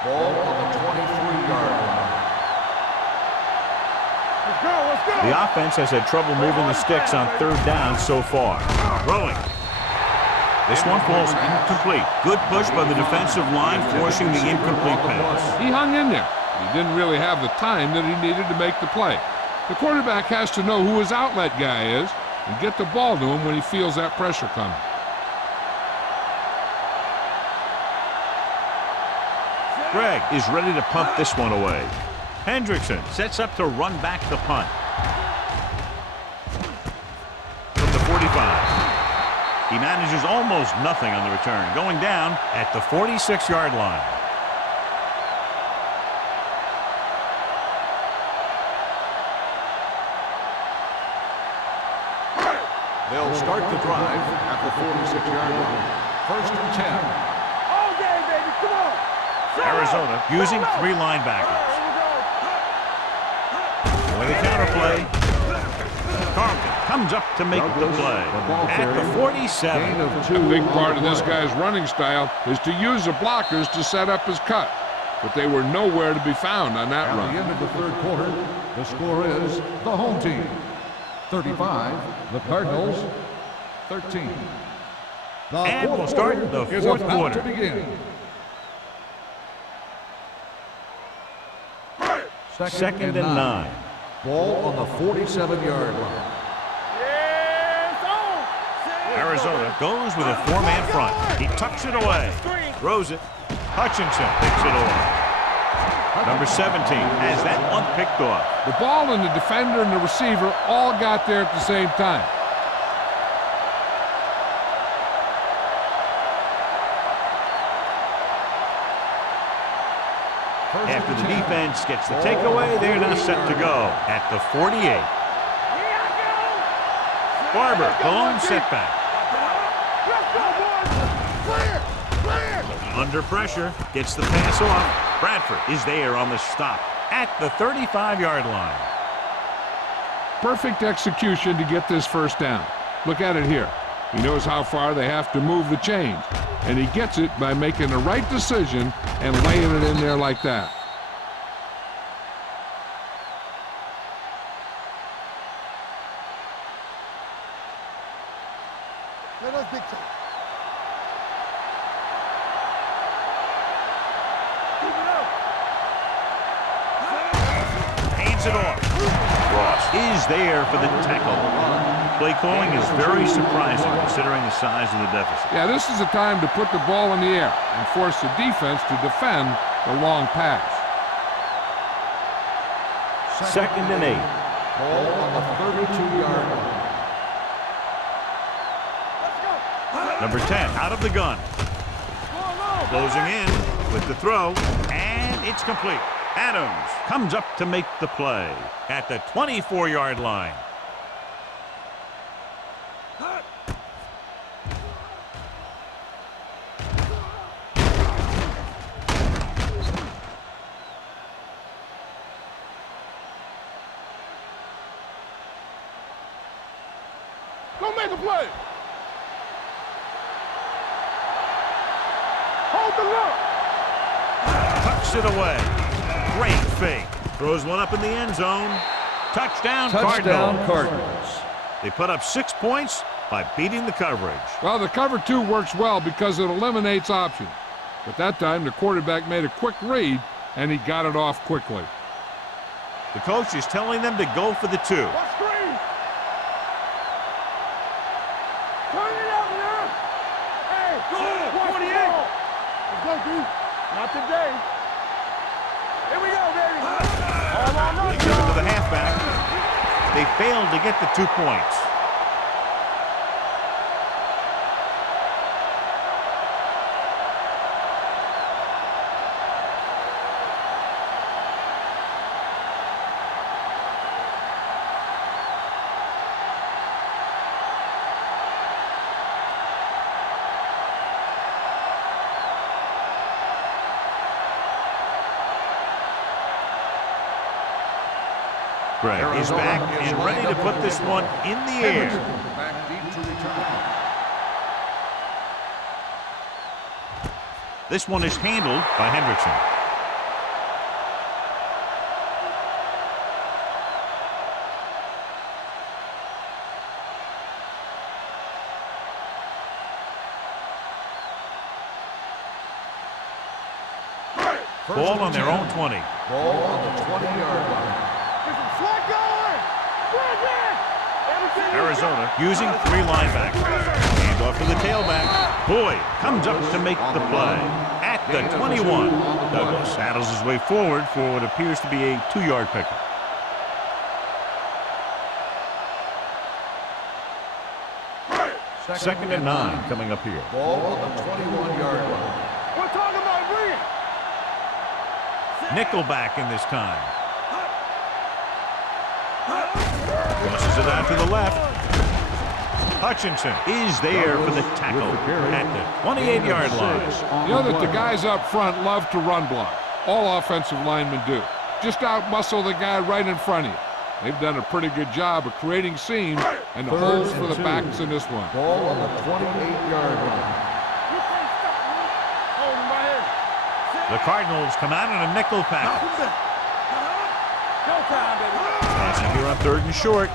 Ball on the 23-yard line. Let's go. The offense has had trouble moving the sticks on 3rd down so far. Throwing. This one falls incomplete. Good push by the defensive line, forcing the incomplete pass. He hung in there. He didn't really have the time that he needed to make the play. The quarterback has to know who his outlet guy is and get the ball to him when he feels that pressure coming. Gregg is ready to punt this one away. Hendrickson sets up to run back the punt. From the 45. He manages almost nothing on the return, going down at the 46-yard line. They'll start the drive at the 46-yard line. First and 10. All game, baby. Come on. Arizona using 3 linebackers. With a counterplay. Carlton comes up to make the play at the 47. A big part of this guy's running style is to use the blockers to set up his cut, but they were nowhere to be found on that At run. the end of the 3rd quarter, the score is the home team 35, the Cardinals 13. And we'll start the 4th about quarter. to begin. Second and 9. Ball on the 47-yard line. Arizona goes with a 4-man front. He tucks it away. Throws it. Hutchinson picks it off. Number 17 has that one picked off. The ball and the defender and the receiver all got there at the same time. After the defense gets the takeaway, they're now set to go at the 48. Barber, the lone setback. Under pressure, gets the pass off. Bradford is there on the stop at the 35-yard line. Perfect execution to get this first down. Look at it here. He knows how far they have to move the chains, and he gets it by making the right decision and laying it in there like that. Let us dictate. Keep it up. Hands it off. Ross is there for the tackle. Play calling is very surprising considering the size of the deficit. Yeah, this is the time to put the ball in the air and force the defense to defend the long pass. Second and 8. Ball on the 32-yard line. Number 10 out of the gun. Closing in with the throw, and it's complete. Adams comes up to make the play at the 24-yard line. Go make a play. Hold the look. Tucks it away. Great fake. Throws one up in the end zone. Touchdown, Touchdown, Cardinals. Cardinals. They put up 6 points by beating the coverage. Well, the cover 2 works well because it eliminates options. But that time, the quarterback made a quick read, and he got it off quickly. The coach is telling them to go for the 2. What screen? Turn it up now. Hey, go 28. Let's go, dude. Not today. Here we go, baby. All on They nothing, give it to y'all. the halfback. They failed to get the 2 points. Greg is back and ready to put this one in the air. Back deep to return. This one is handled by Hendrickson. Ball on their own 20. Ball on the 20-yard line. Get some sweat going. Sweat in. Everything Arizona using 3 linebackers. Hand off to the tailback. Boyd comes up to make the play at the 21. Douglas saddles his way forward for what appears to be a 2-yard pickup. Second and 9 coming up here. Ball on the 21-yard line. We're talking about bring it. Nickelback in this time. Crosses it out to the left. Hutchinson is there for the tackle at the 28-yard line. You know that the guys up front love to run block. All offensive linemen do. Just out-muscle the guy right in front of you. They've done a pretty good job of creating seams and the holes for the backs in this one. Ball on the 28-yard line. You can't stop me. Hold him right here. The Cardinals come out in a nickel package. No time, baby. Passing here on 3rd and short.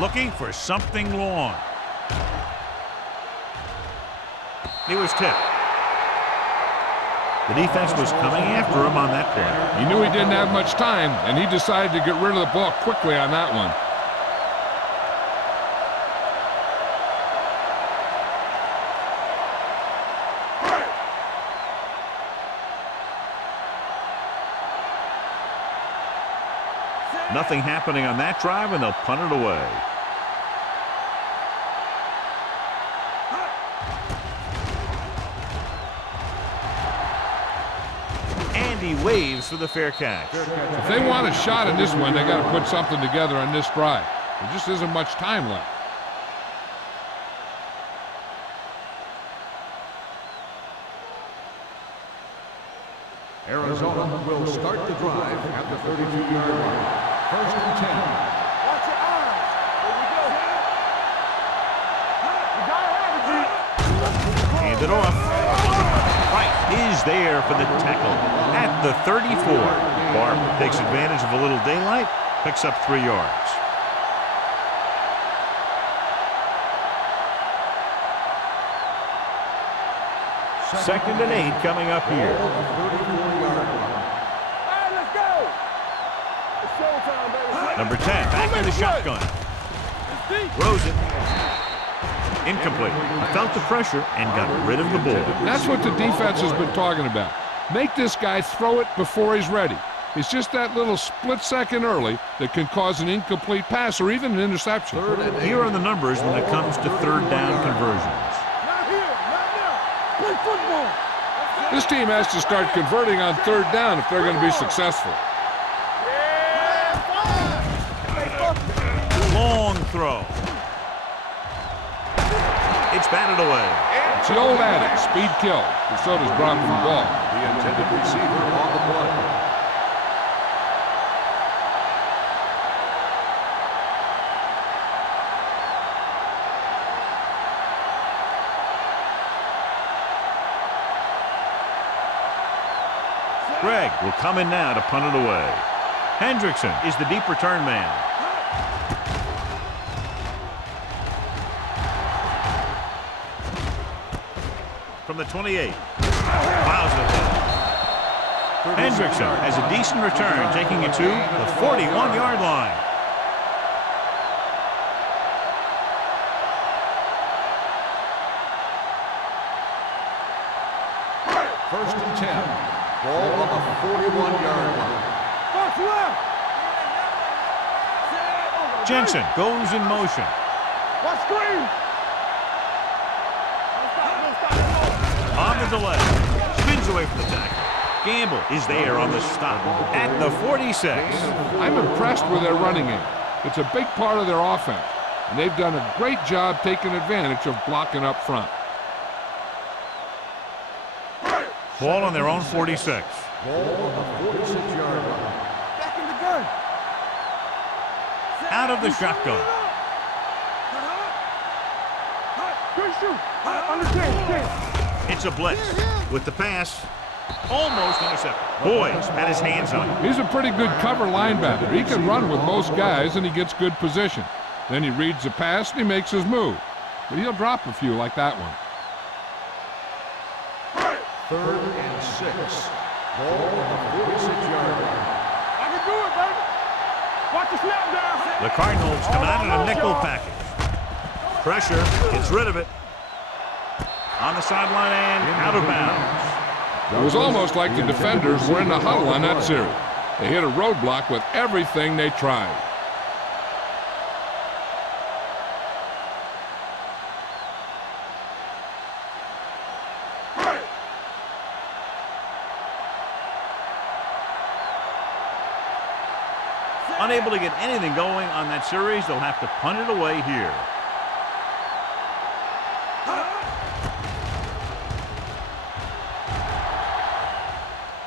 Looking for something long. He was tipped. The defense was coming after him on that play. He knew he didn't have much time, and he decided to get rid of the ball quickly on that one. Nothing happening on that drive, and they'll punt it away. And he waves for the fair catch. If they want a shot in this one, they got to put something together on this drive. There just isn't much time left. Arizona will start the drive at the 32-yard line. 1st and 10. Watch your eyes. Here we go. You gotta have it, G. Hand it off. Wright is there for the tackle at the 34. Barb takes advantage of a little daylight, picks up 3 yards. Second and 8 coming up here. All right, let's go. It's showtime, baby. Number 10 back in the shotgun. It's deep. Throws it. Incomplete. He felt the pressure and got rid of the ball. That's what the defense has been talking about. Make this guy throw it before he's ready. It's just that little split second early that can cause an incomplete pass or even an interception. Here are the numbers when it comes to 3rd down conversions. Not here. Not now. Play football. This team has to start converting on 3rd down if they're going to be successful. Long throw. It's batted away. It's the old adage, speed kills, and so does dropping the ball. The intended receiver on the play. Gregg will come in now to punt it away. Hendrickson is the deep return man. From the 28. Fouls it. Hendrickson has a decent return, taking it to the 41-yard line. First and 10. Ball on the 41-yard line. Box left. Jensen goes in motion. Watch screen. On the delay. Spins away from the tackle. Gamble is there on the stop at the 46. I'm impressed with their running game. It's a big part of their offense, and they've done a great job taking advantage of blocking up front. Ball on their own 46. Ball on the 46-yard line. Back in the gun. Out of the shotgun. Good shoot. Understand. It's a blitz with the pass. Almost intercepted. Boyd had his hands on it. He's a pretty good cover linebacker. He can run with most guys, and he gets good position. Then he reads the pass, and he makes his move. But he'll drop a few like that one. 3rd and 6. Ball on the 46-yard line. I can do it, baby. Watch the snap down. The Cardinals come out in a nickel package. Pressure, gets rid of it. On the sideline and out of bounds. It was almost like the defenders were in the huddle on that series. They hit a roadblock with everything they tried. Unable to get anything going on that series, they'll have to punt it away here.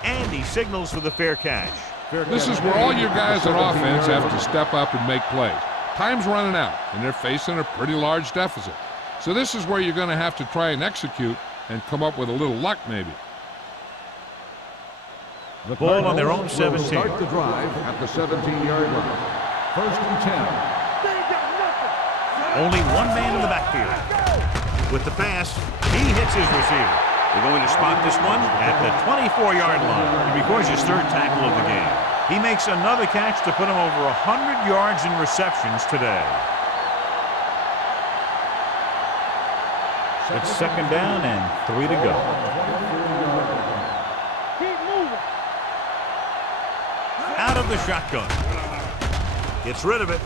And he signals for the fair catch. This is where all your guys on offense have to step up and make plays. Time's running out, and they're facing a pretty large deficit. So this is where you're going to have to try and execute and come up with a little luck maybe. The Ball on their own 17. Start the drive at the 17-yard line. 1st and 10. They ain't got nothing. Only one man in the backfield. With the pass, he hits his receiver. They're going to spot this one at the 24-yard line. He records his 3rd tackle of the game. He makes another catch to put him over 100 yards in receptions today. It's 2nd down and 3 to go. Keep moving. Out of the shotgun. Gets rid of it.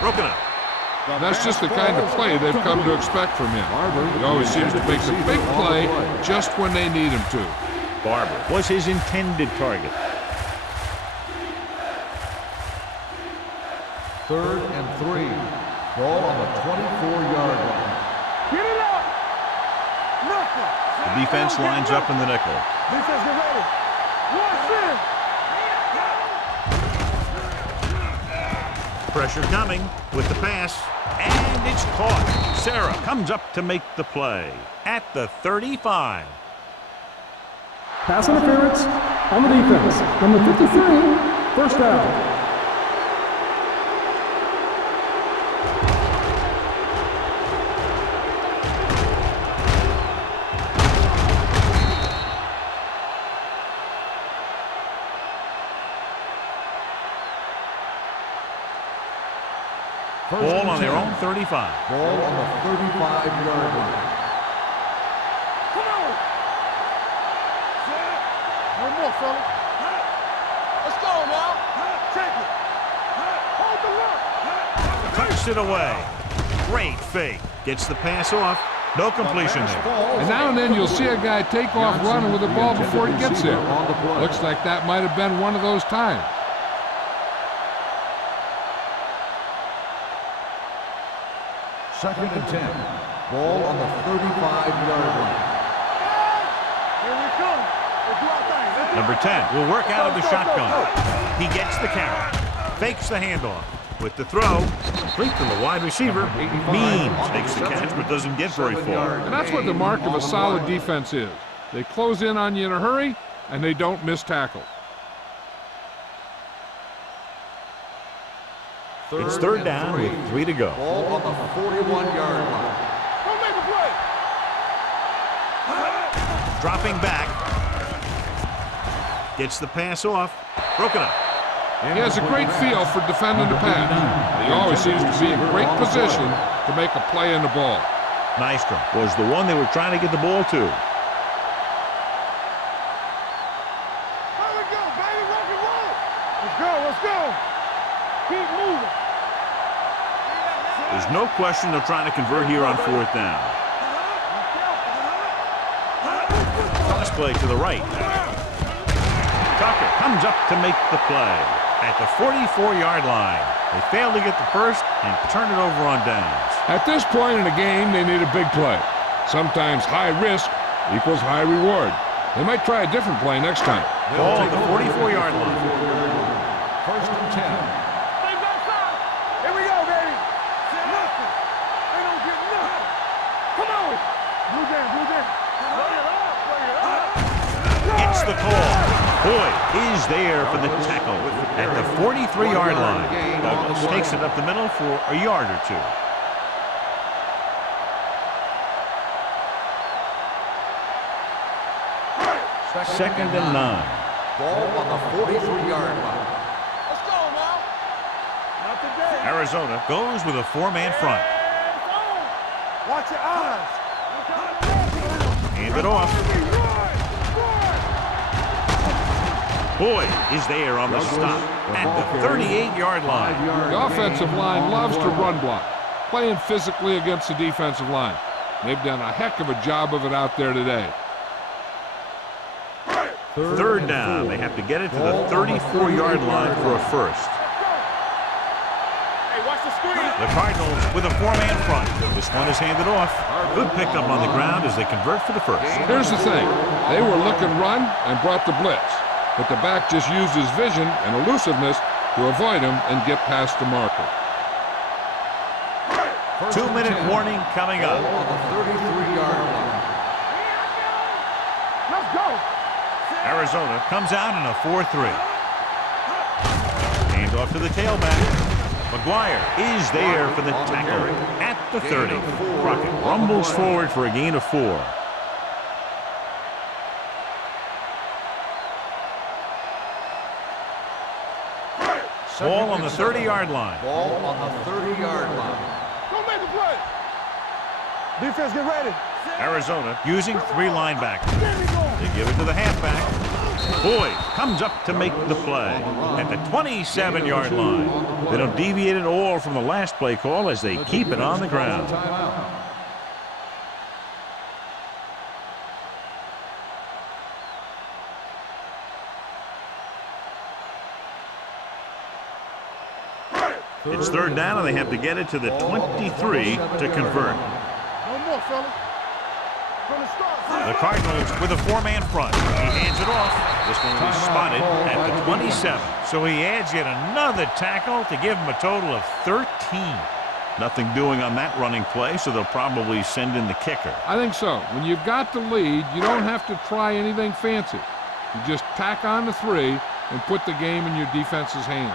Broken up. That's just the kind of play they've come to expect from him. He always seems to make the big play just when they need him to. Barber was his intended target. 3rd and 3. Ball on the 24-yard line. Get it out. Nothing. The defense lines up in the nickel. Defense, get ready. Watch this. Pressure coming with the pass, and it's caught. Sarah comes up to make the play at the 35. Pass interference on the defense. Number 53, first down. Ball on their own 35. Ball on the 35-yard line. Come on. No more, fella. Let's go now. Take it. Hold the lock. Cuts it away. Great fake. Gets the pass off. No completion there. And now and then you'll see a guy take off running with the ball before he gets there. Looks like that might have been one of those times. 2nd and 10. Ball on the 35-yard line. Here we come. Let's do our thing. Number 10 will work out of the shotgun. He gets the carry. Fakes the handoff. With the throw, complete to the wide receiver. Means takes the catch but doesn't get very far. And that's what the mark of a solid defense is. They close in on you in a hurry, and they don't miss tackles. It's third down with 3 to go. Ball on the 41-yard line. Don't make a play. Dropping back. Gets the pass off. Broken up. He has a great feel for defending the pass. He always seems to be in great position to make a play in the ball. Nystrom was the one they were trying to get the ball to. Here we go, baby. Rock and roll. Let's go. Let's go. Keep moving. There's no question they're trying to convert here on fourth down. Toss play to the right. Tucker comes up to make the play at the 44-yard line. They failed to get the first and turn it over on downs. At this point in the game, they need a big play. Sometimes high risk equals high reward. They might try a different play next time. Ball at the 44-yard line. First and 10. Stay back side. Here we go, baby. Nothing. They don't get nothing. Come on. Blue down, blue down. Play it up, play it up. It's the call. Boyd is there for the tackle at the 43-yard line. Douglas takes it up the middle for a yard or two. Second and 9. Ball on the 43-yard line. Let's go now. Not today. Arizona goes with a 4-man front. Watch your eyes. Hand it off. Boyd is there on the stop at the 38-yard line. The offensive line loves to run block, playing physically against the defensive line. They've done a heck of a job of it out there today. Third down. They have to get it to the 34-yard line for a first. Hey, watch the screen. The Cardinals with a 4-man front. This one is handed off. Good pickup on the ground as they convert for the first. Here's the thing. They were looking run and brought the blitz, but the back just used his vision and elusiveness to avoid him and get past the marker. 2-minute warning coming up. On the 33-yard line. Let's go. Arizona comes out in a 4-3. Hand off to the tailback. McGuire is there for the tackle at the 30. Crockett rumbles forward for a gain of 4. Ball on the 30-yard line. Ball on the 30-yard line. Don't make a play. Defense, get ready. Arizona using 3 linebackers. They give it to the halfback. Boyd comes up to make the play at the 27-yard line. They don't deviate at all from the last play call as they keep it on the ground. It's third down, and they have to get it to the 23 to convert. No more, fella. From the start. The Cardinals with a 4-man front. He hands it off. This one was spotted at the 27. So he adds yet another tackle to give him a total of 13. Nothing doing on that running play, so they'll probably send in the kicker. I think so. When you've got the lead, you don't have to try anything fancy. You just tack on the 3 and put the game in your defense's hands.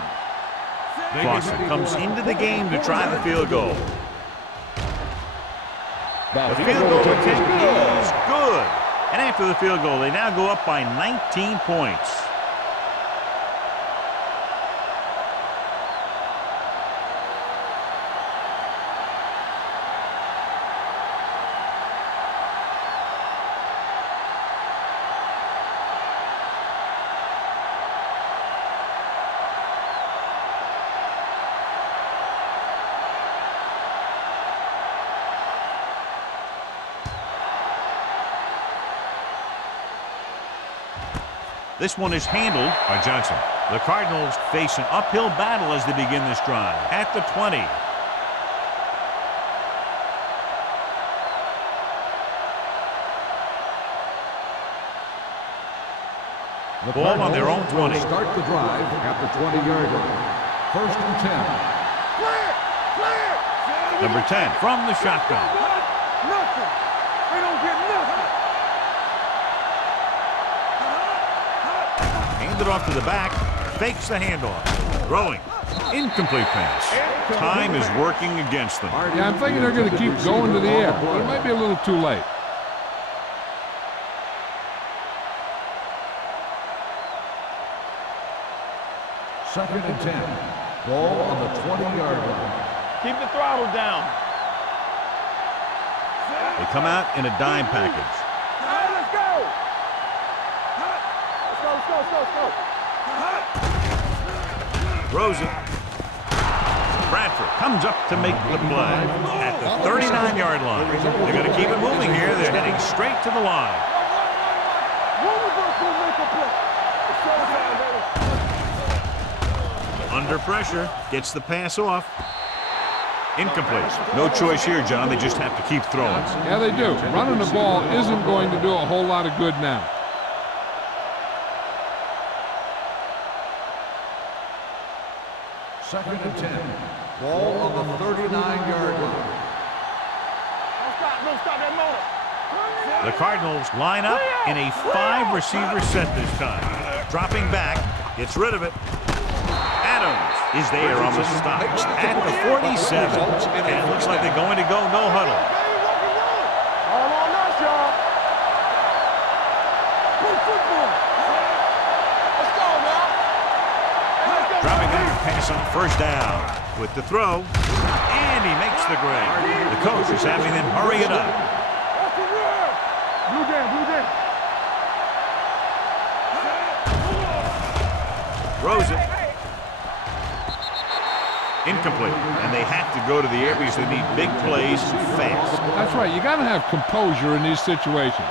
Foster comes into the game to try the field goal. The field goal attempt is good. And after the field goal, they now go up by 19 points. This one is handled by Johnson. The Cardinals face an uphill battle as they begin this drive. At the 20. The Ball on their own 20. Start the drive at the 20-yard line. First and 10. Clear! Clear! Number 10 from the shotgun. Nothing. They don't get nothing. Hand it off to the back. Fakes the handoff. Throwing. Incomplete pass. Time is working against them. Yeah, I'm thinking they're going to keep going to the air, but it might be a little too late. Second and 10. Ball on the 20-yard line. Keep the throttle down. They come out in a dime package. Let's go. Let's go. Throws it. Bradford comes up to make the play at the 39-yard line. They're going to keep it moving here. They're heading straight to the line. Under pressure, gets the pass off. Incomplete. No choice here, John. They just have to keep throwing. Yeah, they do. Running the ball isn't going to do a whole lot of good now. Second and 10. Ball on the 39-yard line. Don't stop that motor. The Cardinals line up in a 5-receiver set this time. Dropping back, gets rid of it. Adams is there on the stop at the 47. And it looks like they're going to go no huddle. All on us, y'all. Play football. Let's go, man. Dropping back, pass on first down. With the throw, and he makes the grade. The coach is having them hurry it up. That's the word. Blue down. Throws it. Incomplete. And they have to go to the air because they need big plays fast. That's right. You got to have composure in these situations.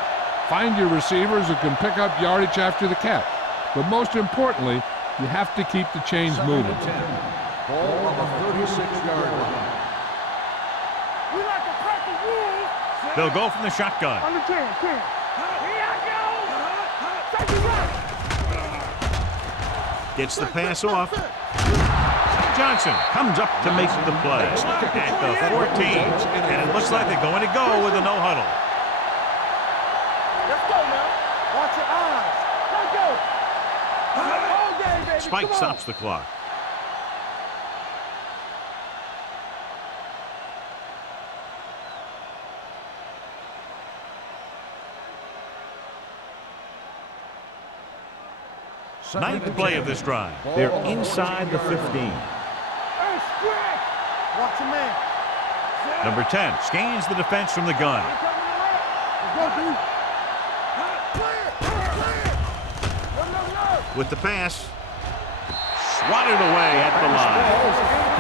Find your receivers who can pick up yardage after the catch. But most importantly, you have to keep the chains moving. Ball on the 36-yard line. We like to crack the rules. They'll go from the shotgun. Under 10. Here I go. Take it right. Gets the pass off. Johnson comes up to make the play at the 14. And it looks like they're going to go with a no huddle. Let's go, man. Watch your eyes. Let's go. All day, baby. Spike stops the clock. Ninth play of this drive. They're inside the 15. Hey, stretch. Watch your man. Number 10 scans the defense from the gun. Let's go, dude. With the pass, swatted away at the line.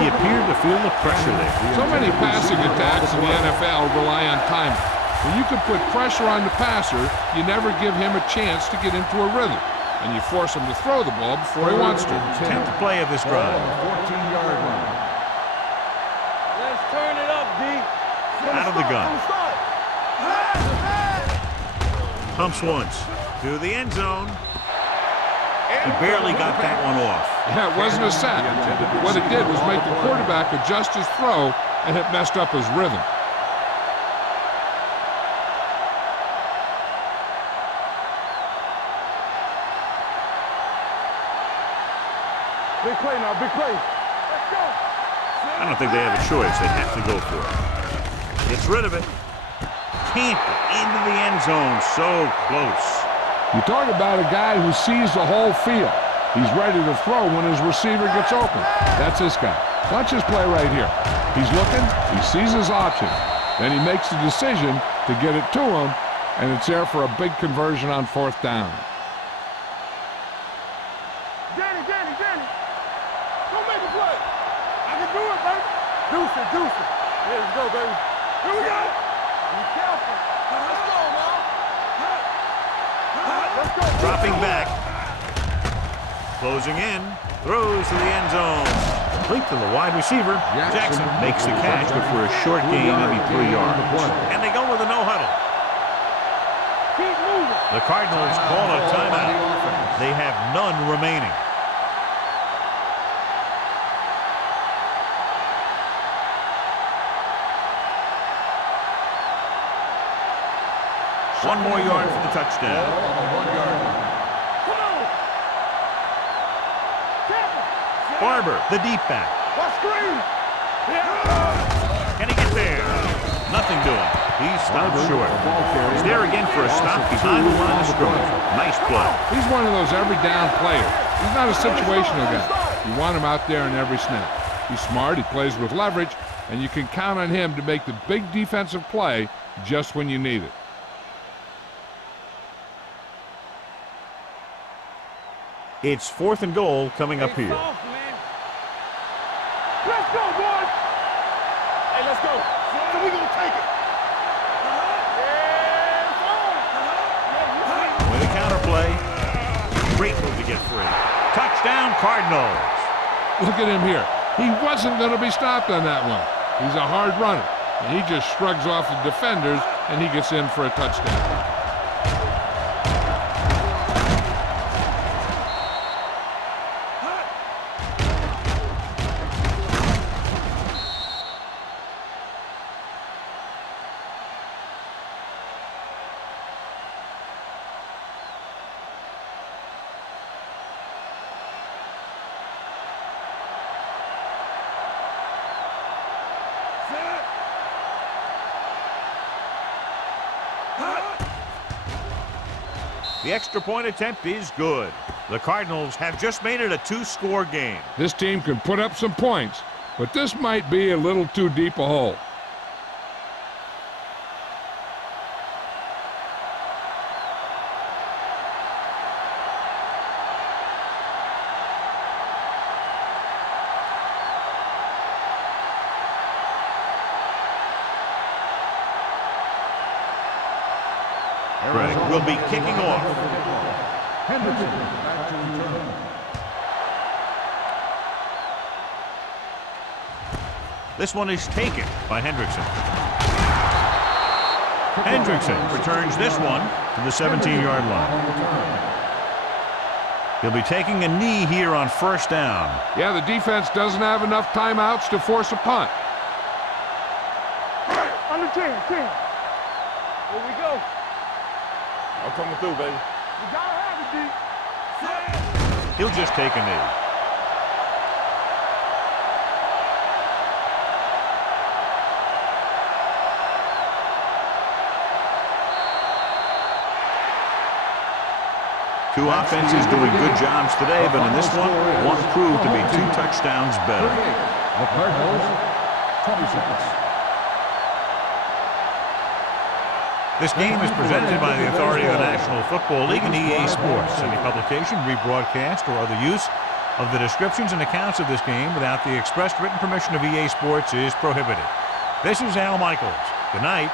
He appeared to feel the pressure there. So many passing attacks in the NFL rely on timing. When you can put pressure on the passer, you never give him a chance to get into a rhythm. And you force him to throw the ball before he wants to. 10th play of this drive. 14-yard line. Let's turn it up, D. Out of the gun. Pumps once. To the end zone. He barely got that one off. Yeah, it wasn't a sack. What it did was make the quarterback adjust his throw, and it messed up his rhythm. Big play now, big play. Let's go. I don't think they have a choice. They have to go for it. Gets rid of it. Can't get into the end zone. So close. You talk about a guy who sees the whole field. He's ready to throw when his receiver gets open. That's this guy. Watch his play right here. He's looking, he sees his option. Then he makes the decision to get it to him, and it's there for a big conversion on fourth down. Danny. Don't make a play. I can do it, baby. Deuce it. Yeah, let's go, baby. Here we go. Be careful. Let's go, man. Let's go. Dropping back. Closing in. Throws to the end zone. Complete to the wide receiver. Jackson makes the catch, but for a short gain, maybe 3 yards. And they go with a no huddle. Keep moving. The Cardinals call a timeout. They have none remaining. One more yard for the touchdown. Come on. Barber, the deep back. What screen? Can he get there? Nothing doing. He stopped short. He's there again for a stop behind the line of scrimmage. Nice play. He's one of those every down players. He's not a situational guy. You want him out there in every snap. He's smart, he plays with leverage, and you can count on him to make the big defensive play just when you need it. It's 4th and goal coming up here. Let's go, boys. Hey, let's go. So we gonna take it. With a counterplay. Great move to get free. Touchdown, Cardinals. Look at him here. He wasn't going to be stopped on that one. He's a hard runner, and he just shrugs off the defenders, and he gets in for a touchdown. The extra point attempt is good. The Cardinals have just made it a 2-score game. This team can put up some points, but this might be a little too deep a hole. Greg will be kicking off. Henderson back to return. This one is taken by Hendrickson. Hendrickson returns this one to the 17-yard line. He'll be taking a knee here on 1st down. Yeah, the defense doesn't have enough timeouts to force a punt. Under 10. Here we go. I'm coming through, baby. You gotta have it, D. He'll just take a knee. Two offenses doing good jobs today, but in this one proved to be 2 touchdowns better. The Cardinals, 26. This game is presented by the authority of the National Football League and EA Sports. Any publication, rebroadcast, or other use of the descriptions and accounts of this game without the expressed written permission of EA Sports is prohibited. This is Al Michaels. Good night.